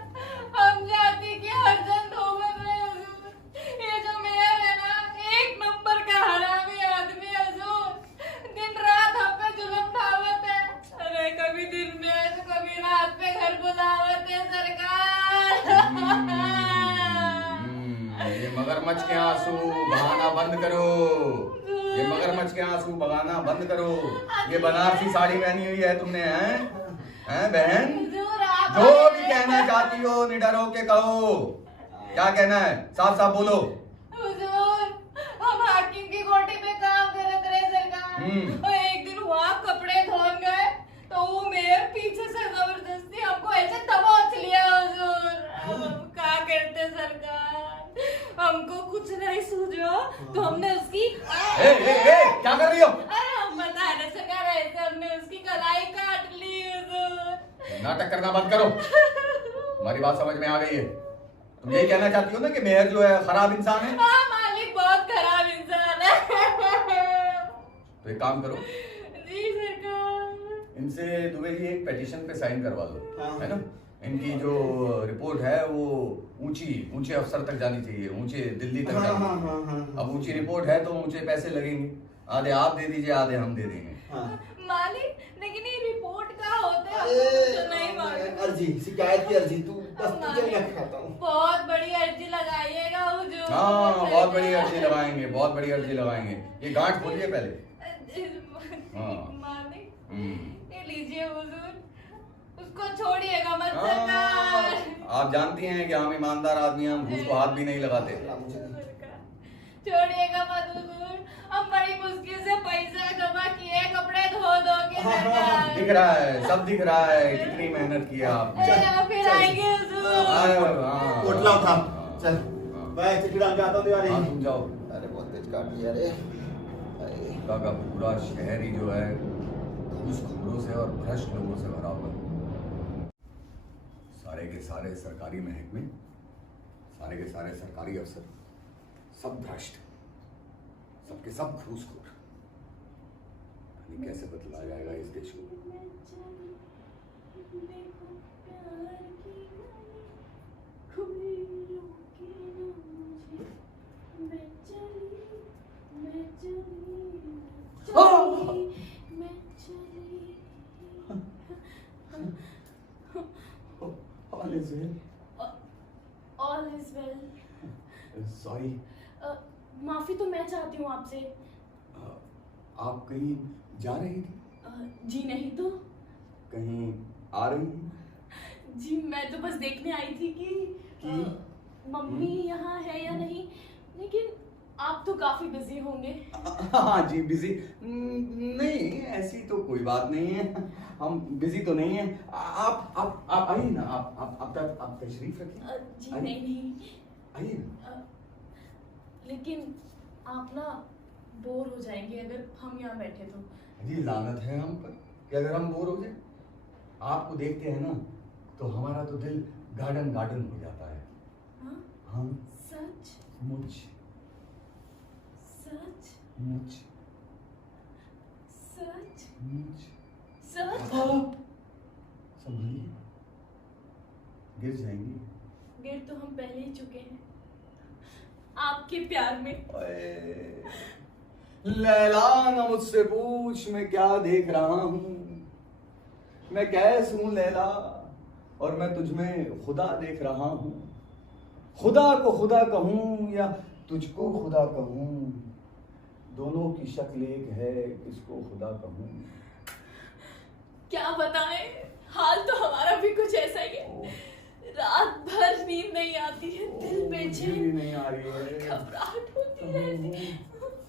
हम चाहते कि हरजन धोबन रहे हुजूर। ये जो मेयर है ना, एक नंबर का हरामी आदमी है हुजूर। दिन रात हम पे जुल्म ढावत है। अरे कभी दिन में तो कभी रात पे घर बुलावत है सरकार। ये मगरमच्छ के आंसू बहाना बंद करो। ये मगरमच्छ के आंसू बहाना बंद करो। ये बनारसी साड़ी पहनी हुई है तुमने, हैं बहन? जो भी कहना चाहती हो निडर होके कहो। क्या कहना है? साफ साफ बोलो। हुजूर, हम हाकिम की कोठी पे काम करते रहे सरकार। और एक दिन वहाँ कपड़े धोन गए तो वो मेयर पीछे से जबरदस्ती हमको ऐसे दबोच लिया हुजूर। अब हम क्या करते सरकार? हमको कुछ नहीं सूझा तो हमने उसकी क्या कर रही हो? अरे हम बता रहे सरकार, ऐसे हमने उसकी कलाई काट ली हुजूर। नाटक करना बंद करो। हमारी बात समझ में आ गई है। तुम यही कहना चाहती हो ना कि मेयर जो है खराब इंसान है? हाँ मालिक, बहुत खराब इंसान है। तो एक काम करो, जी सरकार। इनसे दुबे जी एक पेटिशन पे साइन करवा दो, है ना? इनकी जो रिपोर्ट है वो ऊंचे अफसर तक जानी चाहिए, ऊंचे दिल्ली तक जानी चाहिए। अब ऊंची रिपोर्ट है तो ऊंचे पैसे लगेंगे। आधे आप दे दीजिए, आधे हम दे देंगे। मालिक, लेकिन ये रिपोर्ट का होता है तो नहीं मालूम। अर्जी, शिकायत की अर्जी, तू बस तुझे मैं खाता हूँ। बहुत बड़ी अर्जी लगाइएगा हुजूर। हाँ, बहुत बड़ी अर्जी लगाएंगे, बहुत बड़ी अर्जी लगाएंगे। ये गांठ खोलिए पहले। मालिक, ये लीजिए हुजूर, उसको छोड़िएगा मत सरकार। आप जानती हैं कि हम ईमानदार आदमी हैं, हम घूस को हाथ भी नहीं लगाते। छोड़िएगा मत हुजूर, हम बड़ी मुश्किल से पैसा जमा किए कपड़े धो के सरकार। दिख रहा है, सब दिख रहा है कितनी मेहनत की आपने। फिर आएंगे हुजूर। कोटला उठा, चल मैं चिट्ठी डाल के आता हूँ दीवारी। हाँ तुम जाओ। अरे बहुत तेज काट दिया रे। का पूरा शहर ही जो है घूसखोरों से और भ्रष्ट लोगों से भरा हुआ है। सारे के सारे सरकारी महकमे, सारे के सारे सरकारी अफसर सब भ्रष्ट, सबके सब घूसखोर। कैसे बदला जाएगा इस देश को? All is well. All is well. Sorry. माफी तो मैं चाहती हूँ आपसे। आप कहीं जा रही थी? जी नहीं तो। कहीं आ रही थी? जी मैं तो बस देखने आई थी कि मम्मी यहाँ है या नहीं, लेकिन आप तो काफी बिजी होंगे। हाँ जी बिजी नहीं, ऐसी तो कोई बात नहीं है, हम बिजी तो नहीं है। आप आइए ना, आप तशरीफ रखिए। जी नहीं आइए ना। लेकिन आप ना बोर हो जाएंगे अगर हम यहाँ बैठे तो। जी लानत है हम पर कि अगर हम बोर हो जाए। आपको देखते हैं ना तो हमारा तो दिल गार्डन हो जाता है। हाँ? हम सच? मुझ सच मुझ सच मुझ सच। संभलिए, गिर जाएंगी। गिर तो हम पहले ही चुके हैं आपके प्यार में। लैला ना मुझसे पूछ मैं क्या देख रहा हूँ, मैं कैस हूँ लैला और मैं तुझमें खुदा देख रहा हूँ। खुदा को खुदा कहूँ या तुझको खुदा कहूँ, दोनों की शक्ल एक है, किसको खुदा कहूँ। क्या बताएं, हाल तो हमारा भी कुछ ऐसा ही है। रात भर नींद नहीं आती है, दिल मुझे भी बेचैन, नहीं आ रही है, घबराहट होती रहती।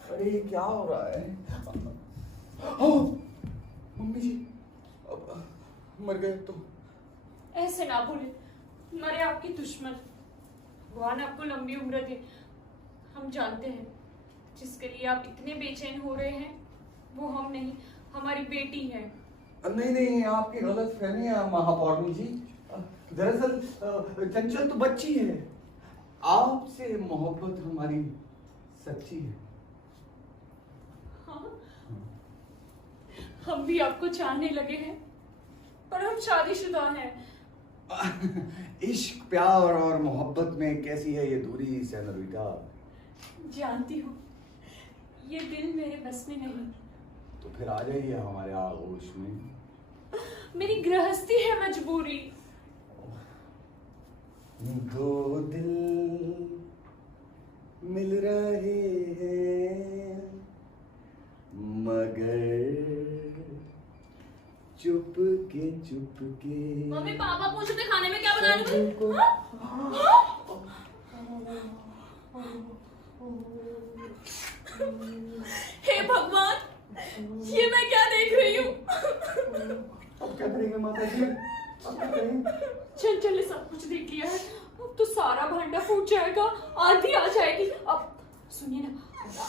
अरे ये क्या हो रहा है? ओह, मम्मी जी अब मर गए तो? ऐसे ना बोले, मरे आपके दुश्मन। भगवान आपको लंबी उम्र दे। हम जानते हैं जिसके लिए आप इतने बेचैन हो रहे हैं वो हम नहीं, हमारी बेटी है। नहीं नहीं, आपकी गलत फहमी है महापौर्णी जी। दरअसल चंचल तो बच्ची है, आपसे मोहब्बत हमारी सच्ची है। हाँ? हम भी आपको चाहने लगे हैं, पर हम शादीशुदा हैं। इश्क प्यार और मोहब्बत में कैसी है ये दूरी सेनोरिटा? जानती हूँ ये दिल मेरे बस में नहीं। तो फिर आ जाइए हमारे आगोश में। मेरी गृहस्थी है, मजबूरी। दो दिल मिल रहे हैं मगर चुप के मम्मी पापा पूछते थे खाने में क्या बना रहे हो? हे भगवान, ये मैं क्या देख रही हूँ? अब क्या करेंगे माता जी? अब क्या करेंगे? चंचल ने सब कुछ देख लिया है, अब तो सारा भांडा फूट जाएगा, आंधी आ जाएगी। अब सुनिए ना,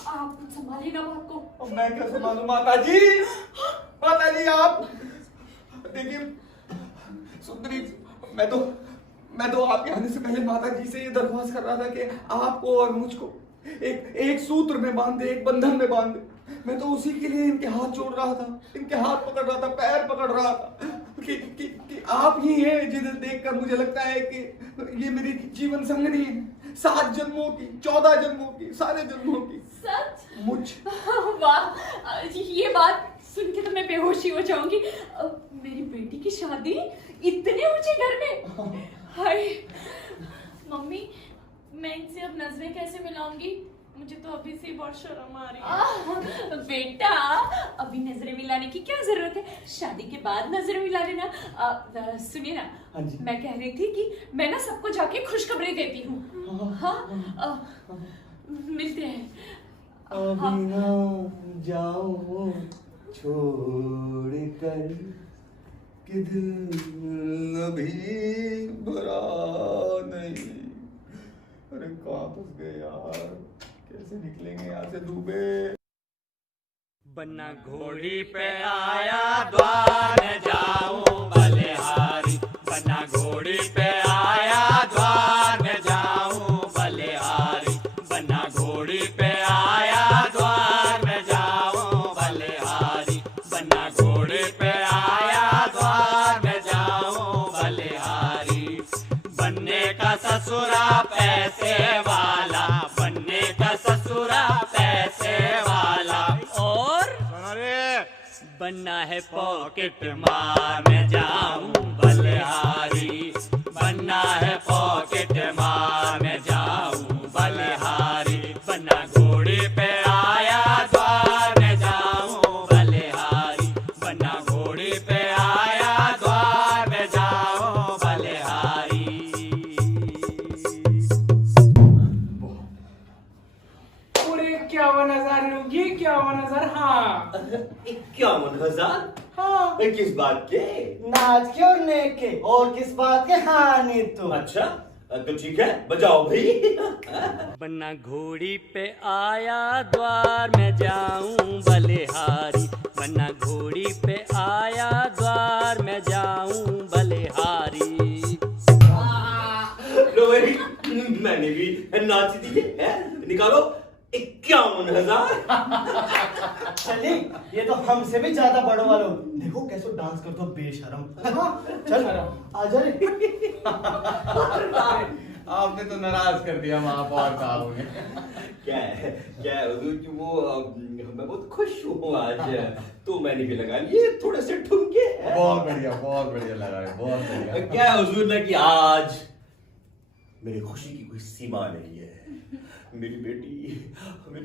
आप संभालिए ना बात को। अब मैं क्या संभालूं माता जी? माता जी आप देखिए सुंदरी, मैं तो आपके आने से पहले माता जी से ये दरख्वास्त कर रहा था कि आपको और मुझको एक सूत्र में बांध दे, एक बंधन में बांध दे। मैं तो उसी के लिए इनके हाथ जोड़ रहा था, इनके हाथ पकड़ रहा था, पैर पकड़ रहा था कि आप ही हैं जिन्हें देखकर मुझे लगता है कि ये मेरी जीवन संगनी है, 7 जन्मों की, 14 जन्मों की, सारे जन्मों की। सच? मुझ वाह, ये बात सुन के तो मैं बेहोशी हो जाऊंगी। मेरी बेटी की शादी इतने ऊंचे घर में? हाय मम्मी, मैं इनसे अब नजरें कैसे मिलाऊंगी? मुझे तो अभी से बहुत शर्म आ रही है। बेटा, अभी नजरें मिलाने की क्या जरूरत है, शादी के बाद नजरें मिला लेना। सुनिए ना, हाँ जी। मैं कह रही थी कि मैं ना सबको जाके खुशखबरी देती हूँ। हाँ, मिलते हैं। अभी ना जाओ छोड़ कर कि दिल अभी भरा नहीं। अरे कहाँ फंस गए यार, कैसे निकलेंगे यहाँ से डूबे? बन्ना घोड़ी पे आया द्वार में जाऊं बलिहारी, बन्ना घोड़ी पे आया द्वार में जाऊं बलिहारी, बन्ना घोड़ी पे आया द्वार में जाऊं बलिहारी, बन्ना घोड़ी पे आया द्वार में जाऊं बलिहारी। बनने का ससुरा पैसे वाला, बनने का ससुरा पैसे वाला, और बनना है पॉकेट मार में जाऊं बलिहारी, बनना है पॉकेट मार में जाऊं बलिहारी, बनना घोड़ी पे आया द्वार में जाऊं बलिहारी, बनना घोड़ी पे आया द्वार में जाऊं बलिहारी। पूरे 51,000 लोग, ये 51,000। हाँ 51,000? हाँ, किस बात के? नाच के और नेक के, और किस बात के? हाँ नीतू। अच्छा तो ठीक है, बजाओ भाई। बन्ना घोड़ी पे आया द्वार में जाऊं बलिहारी, बन्ना घोड़ी पे आया द्वार में जाऊं बलिहारी। लो भाई, मैंने भी नाच दी है, निकालो 51,000। चलिए, ये तो हमसे भी ज्यादा बड़ो वालों। देखो कैसे डांस कर दो बेशरम। चल आ जाए। आपने तो नाराज कर दिया महापौर साहब ने। क्या है हुजूर कि वो मैं बहुत खुश हूँ आज, तो मैंने भी लगा लिए थोड़े से ठुमके। बहुत बढ़िया लगा है, बहुत बढ़िया। क्या है हुजूर ना कि आज मेरी खुशी की कोई सीमा नहीं है। मेरी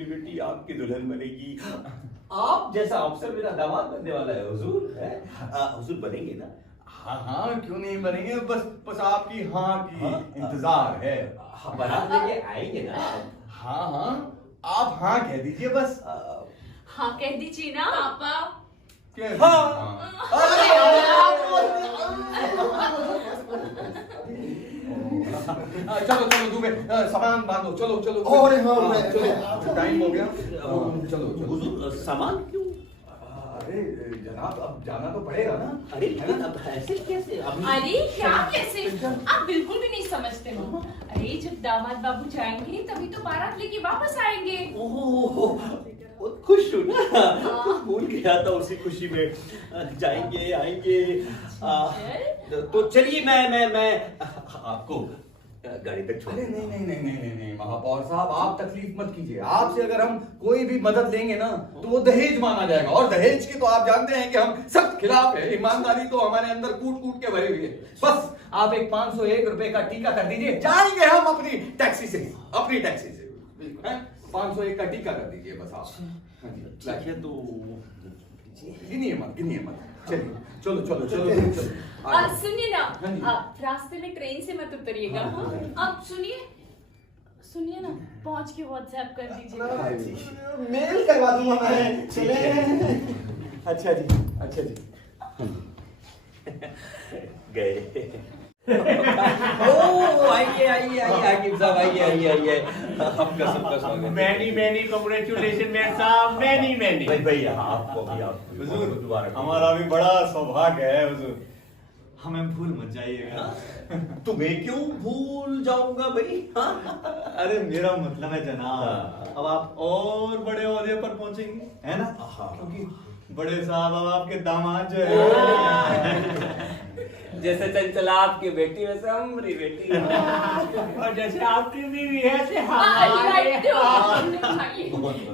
बेटी आपकी दुल्हन बनेगी। आप जैसा अफसर मेरा दामाद बनने वाला है हुजूर, है? हुजूर बनेंगे ना? हाँ क्यों नहीं बनेंगे, बस आपकी हाँ की इंतजार है। बारात लेके आएंगे ना? हाँ आप हाँ कह दीजिए बस। हाँ कह दीजिए ना पापा। चलो दुबे सामान बांधो, चलो। अरे हाँ, टाइम हो गया, चलो। हुजूर सामान क्यों? अरे जनाब अब जाना तो पड़ेगा ना। अरे लेकिन अब ऐसे कैसे? अरे क्या कैसे? आप बिल्कुल भी नहीं समझते हो। अरे जब दामाद बाबू जाएंगे तभी तो बारात लेके वापस आएंगे। ओह बहुत खुश हूँ ना, भूल गया था उसी खुशी में। जाएंगे आएंगे। तो चलिए मैं आपको गाड़ी तक छोड़। अरे नहीं महापौर साहब, आप तकलीफ मत कीजिए। आपसे अगर हम कोई भी मदद लेंगे ना तो वो दहेज माना जाएगा, और दहेज की तो आप जानते हैं कि हम सख्त खिलाफ है। ईमानदारी तो हमारे अंदर कूट के भरी हुई है। बस आप एक 501 रुपए का टीका कर दीजिए, जाएंगे हम अपनी टैक्सी से 501 का टीका कर दीजिए बस आप। तो गिनिए मत। चलिए चलो। सुनिए ना, रास्ते में ट्रेन से मत उतरिएगा। अब सुनिए ना, पहुंच के व्हाट्सएप कर दीजिएगा। मेल करवा दूंगा मैं। चले। अच्छा जी। गए। आइए हाकिम साहब, आइए। आपका सबका स्वागत। मैनी कांग्रेचुलेशन मेयर साहब, मैनी। भाई आपको भी हुजूर दोबारा हमारा भी बड़ा सौभाग्य है हुजूर, हमें भूल मत जाइएगा। तुम्हें क्यों भूल जाऊंगा भाई? अरे मेरा मतलब है जनाब, अब आप और बड़े ओहदे पर पहुंचेंगे, है ना? क्योंकि बड़े साहब अब आपके दामाद जो है, जैसे चंचला आपकी बेटी वैसे हमारी बेटी, और जैसे आपकी बीवी है ऐसे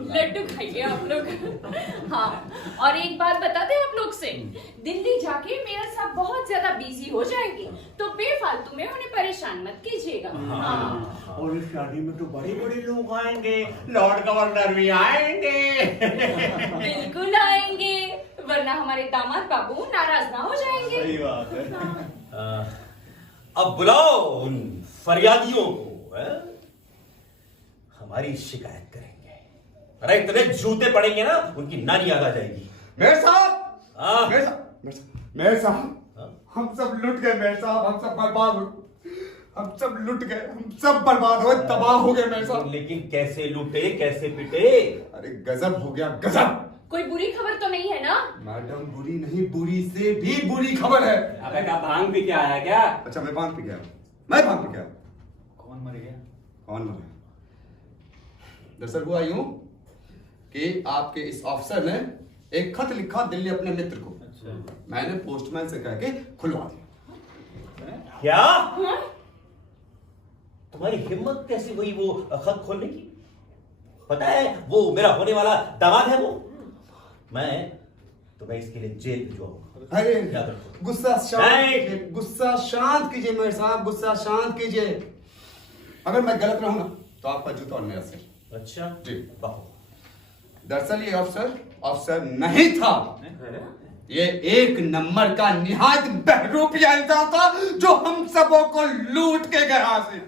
लड्डू खाइए आप लोग। हाँ, और एक बात बता दें आप लोग से, दिल्ली जाके मेरा साहब बहुत ज्यादा बिजी हो जाएंगी, तो बेफालतू में उन्हें परेशान मत कीजिएगा। हाँ। और इस शादी में तो बड़े लोग आएंगे, लॉर्ड गवर्नर भी आएंगे। बिल्कुल आएंगे, वरना हमारे दामाद बाबू नाराज ना हो जाएंगे। सही बात है। अब बुलाओ उन फरियादियों को, हमारी शिकायत करेंगे। अरे इतने जूते पड़ेंगे ना, उनकी नानी याद आ जाएगी। मेयर साहब, हम सब लुट गए मेयर साहब, हम सब बर्बाद हो गए, तबाह हो गए मेयर साहब। लेकिन कैसे लूटे, कैसे पिटे? अरे गजब हो गया, गजब। कोई बुरी खबर तो नहीं है ना? मैडम बुरी नहीं, बुरी से भी बुरी खबर है। अबे क्या भांग भी क्या आया क्या? अच्छा मैं भांग पी गया। कौन मर गया? दरअसल हुआ यूं कि आपके इस ऑफिसर ने एक खत लिखा दिल्ली अपने मित्र को। मैंने पोस्टमैन से कह के खुलवा दिया। क्या? तुम्हारी हिम्मत कैसी हुई वो खत खोलने की? पता है वो मेरा होने वाला दामाद है वो। मैं तुम्हें इसके लिए जेल भिजवाऊंगा। अरे याद रखो। गुस्सा शांत कीजिए मेरे साहब, गुस्सा शांत कीजिए। अगर मैं गलत रहूं ना तो आपका जूता और मेरा सिर। अच्छा जी। दरअसल ये अफसर नहीं था, ये एक नंबर का निहायत बहरूपिया इंसान था जो हम सबों को लूट के गया से।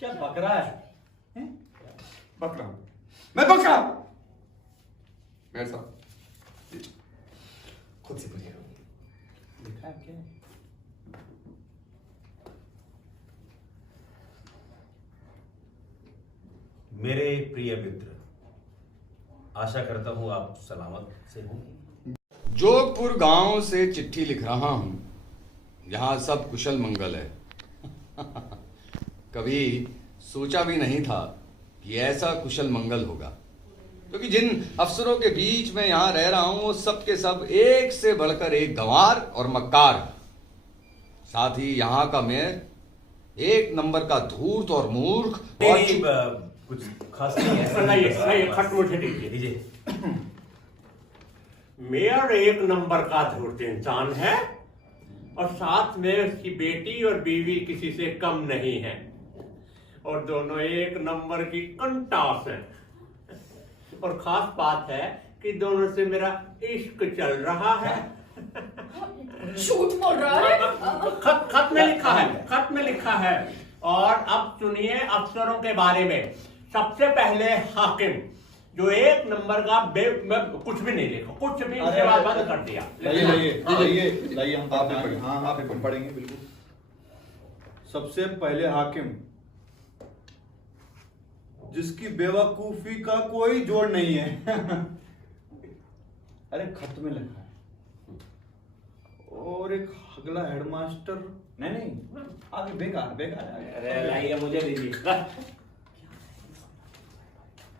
क्या बक रहा है? बक रहा हूं मैं, बक रहा हूं मेरे साथ। खुद से पूछिए। लिखा है क्या? मेरे प्रिय मित्र, आशा करता हूं आप सलामत से होंगे। जोधपुर गांव से चिट्ठी लिख रहा हूं, यहां सब कुशल मंगल है। कभी सोचा भी नहीं था कि ऐसा कुशल मंगल होगा। क्योंकि जिन अफसरों के बीच में यहां रह रहा हूं वो सब के सब एक से बढ़कर एक गंवार और मक्कार, साथ ही यहां का मेयर एक नंबर का धूर्त और मूर्ख और कुछ खास नहीं है। सुनाइए, खट मुझे दीजिए। मेयर एक नंबर का धूर्त इंसान है और साथ में उसकी बेटी और बीवी किसी से कम नहीं है और दोनों एक नंबर की कंटास हैं। और खास बात है कि दोनों से मेरा इश्क चल रहा है। झूठ बोल रहा है। खत में लिखा है, खत में लिखा है। और अब सुनिए अफसरों के बारे में। सबसे पहले हाकिम, जो एक नंबर का कुछ भी नहीं लिखा, कुछ भी सेवा बंद कर दिया। लाइए हम पढ़ेंगे। हाँ आप पढ़ेंगे बिल्कुल। सबसे पहले हाकिम, जिसकी बेवकूफी का कोई जोड़ नहीं है। अरे खत में लिखा है। और एक अगला हेडमास्टर, नहीं आगे बेकार बेकार। अरे लाइए मुझे दीजिए।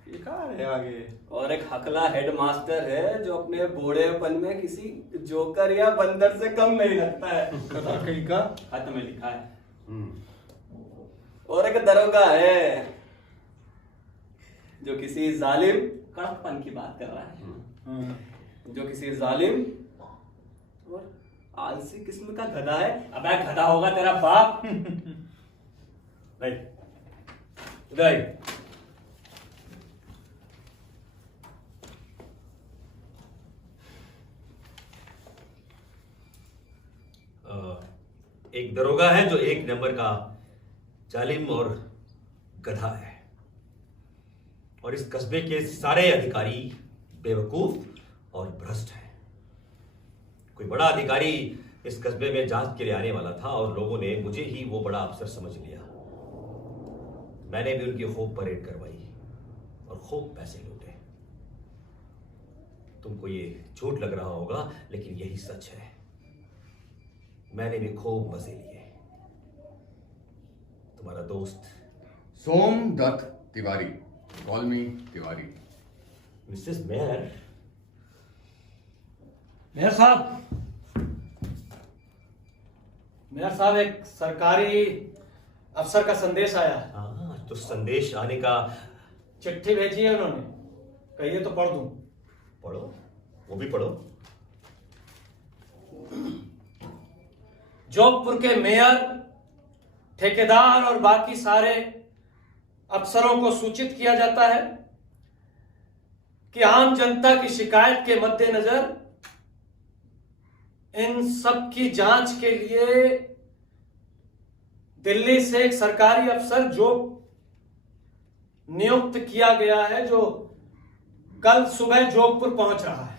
बेकार है आगे। और एक हकला हेडमास्टर है जो अपने बूढ़ेपन में किसी जोकर या बंदर से कम नहीं लगता है। कहीं का खत में लिखा है। और एक दरोगा है जो किसी जालिम, कड़कपन की बात कर रहा है, जो किसी जालिम और आलसी किस्म का गधा है। अबे गधा होगा तेरा बाप। नहीं इधर एक दरोगा है जो एक नंबर का जालिम और गधा है और इस कस्बे के सारे अधिकारी बेवकूफ और भ्रष्ट हैं। कोई बड़ा अधिकारी इस कस्बे में जांच के लिए आने वाला था और लोगों ने मुझे ही वो बड़ा अफसर समझ लिया। मैंने भी उनकी खूब परेड करवाई और खूब पैसे लूटे। तुमको ये झूठ लग रहा होगा लेकिन यही सच है। मैंने भी खूब मजे लिए। तुम्हारा दोस्त Somdatt Tiwari, call me Tiwari. Mrs mayor. Mayor साहब एक सरकारी अफसर का संदेश आया। हाँ तो संदेश आने का चिट्ठी भेजी है उन्होंने, कहिए तो पढ़ दूं। पढ़ो, वो भी पढ़ो। जोधपुर के मेयर, ठेकेदार और बाकी सारे अफसरों को सूचित किया जाता है कि आम जनता की शिकायत के मद्देनजर इन सब की जांच के लिए दिल्ली से एक सरकारी अफसर जो नियुक्त किया गया है, जो कल सुबह जोधपुर पहुंच रहा है।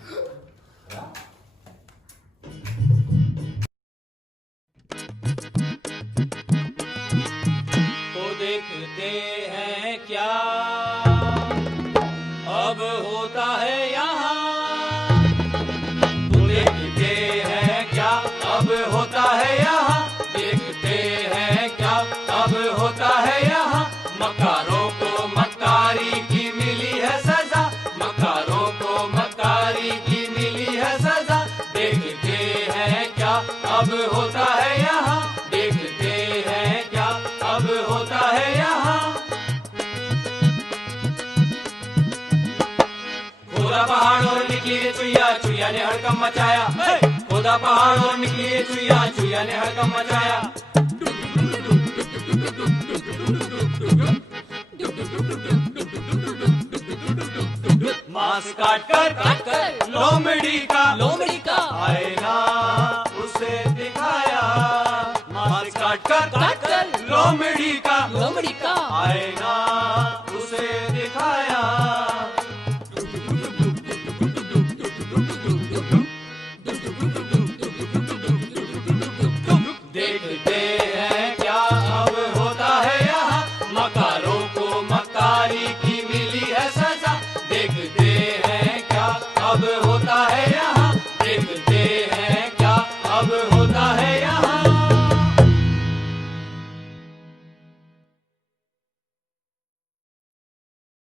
तो देखते हैं क्या अब होता है यहाँ, तो देखते हैं क्या अब होता है यहाँ, देखते हैं क्या अब होता है यहाँ। मक्कारों को मक्कारी की मिली है सजा, मक्कारों को मक्कारी की मिली है सजा। देखते हैं क्या अब होता है यहाँ, देखते हैं क्या अब होता है यहाँ। खोदा पहाड़ और निकली चुईया, चुईया ने हड़कम मचाया। खोदा पहाड़ और निकली चुईया, चुईया ने हड़कम मचाया। मांस काट कर लोमड़ी का आईना उसे दिखाया। मांस काट कर लोमड़ी का आईना उसे दिखाया। देखते हैं क्या अब होता है यहाँ, मकारों को मकारी की मिली है सजा। देखते हैं क्या अब होता है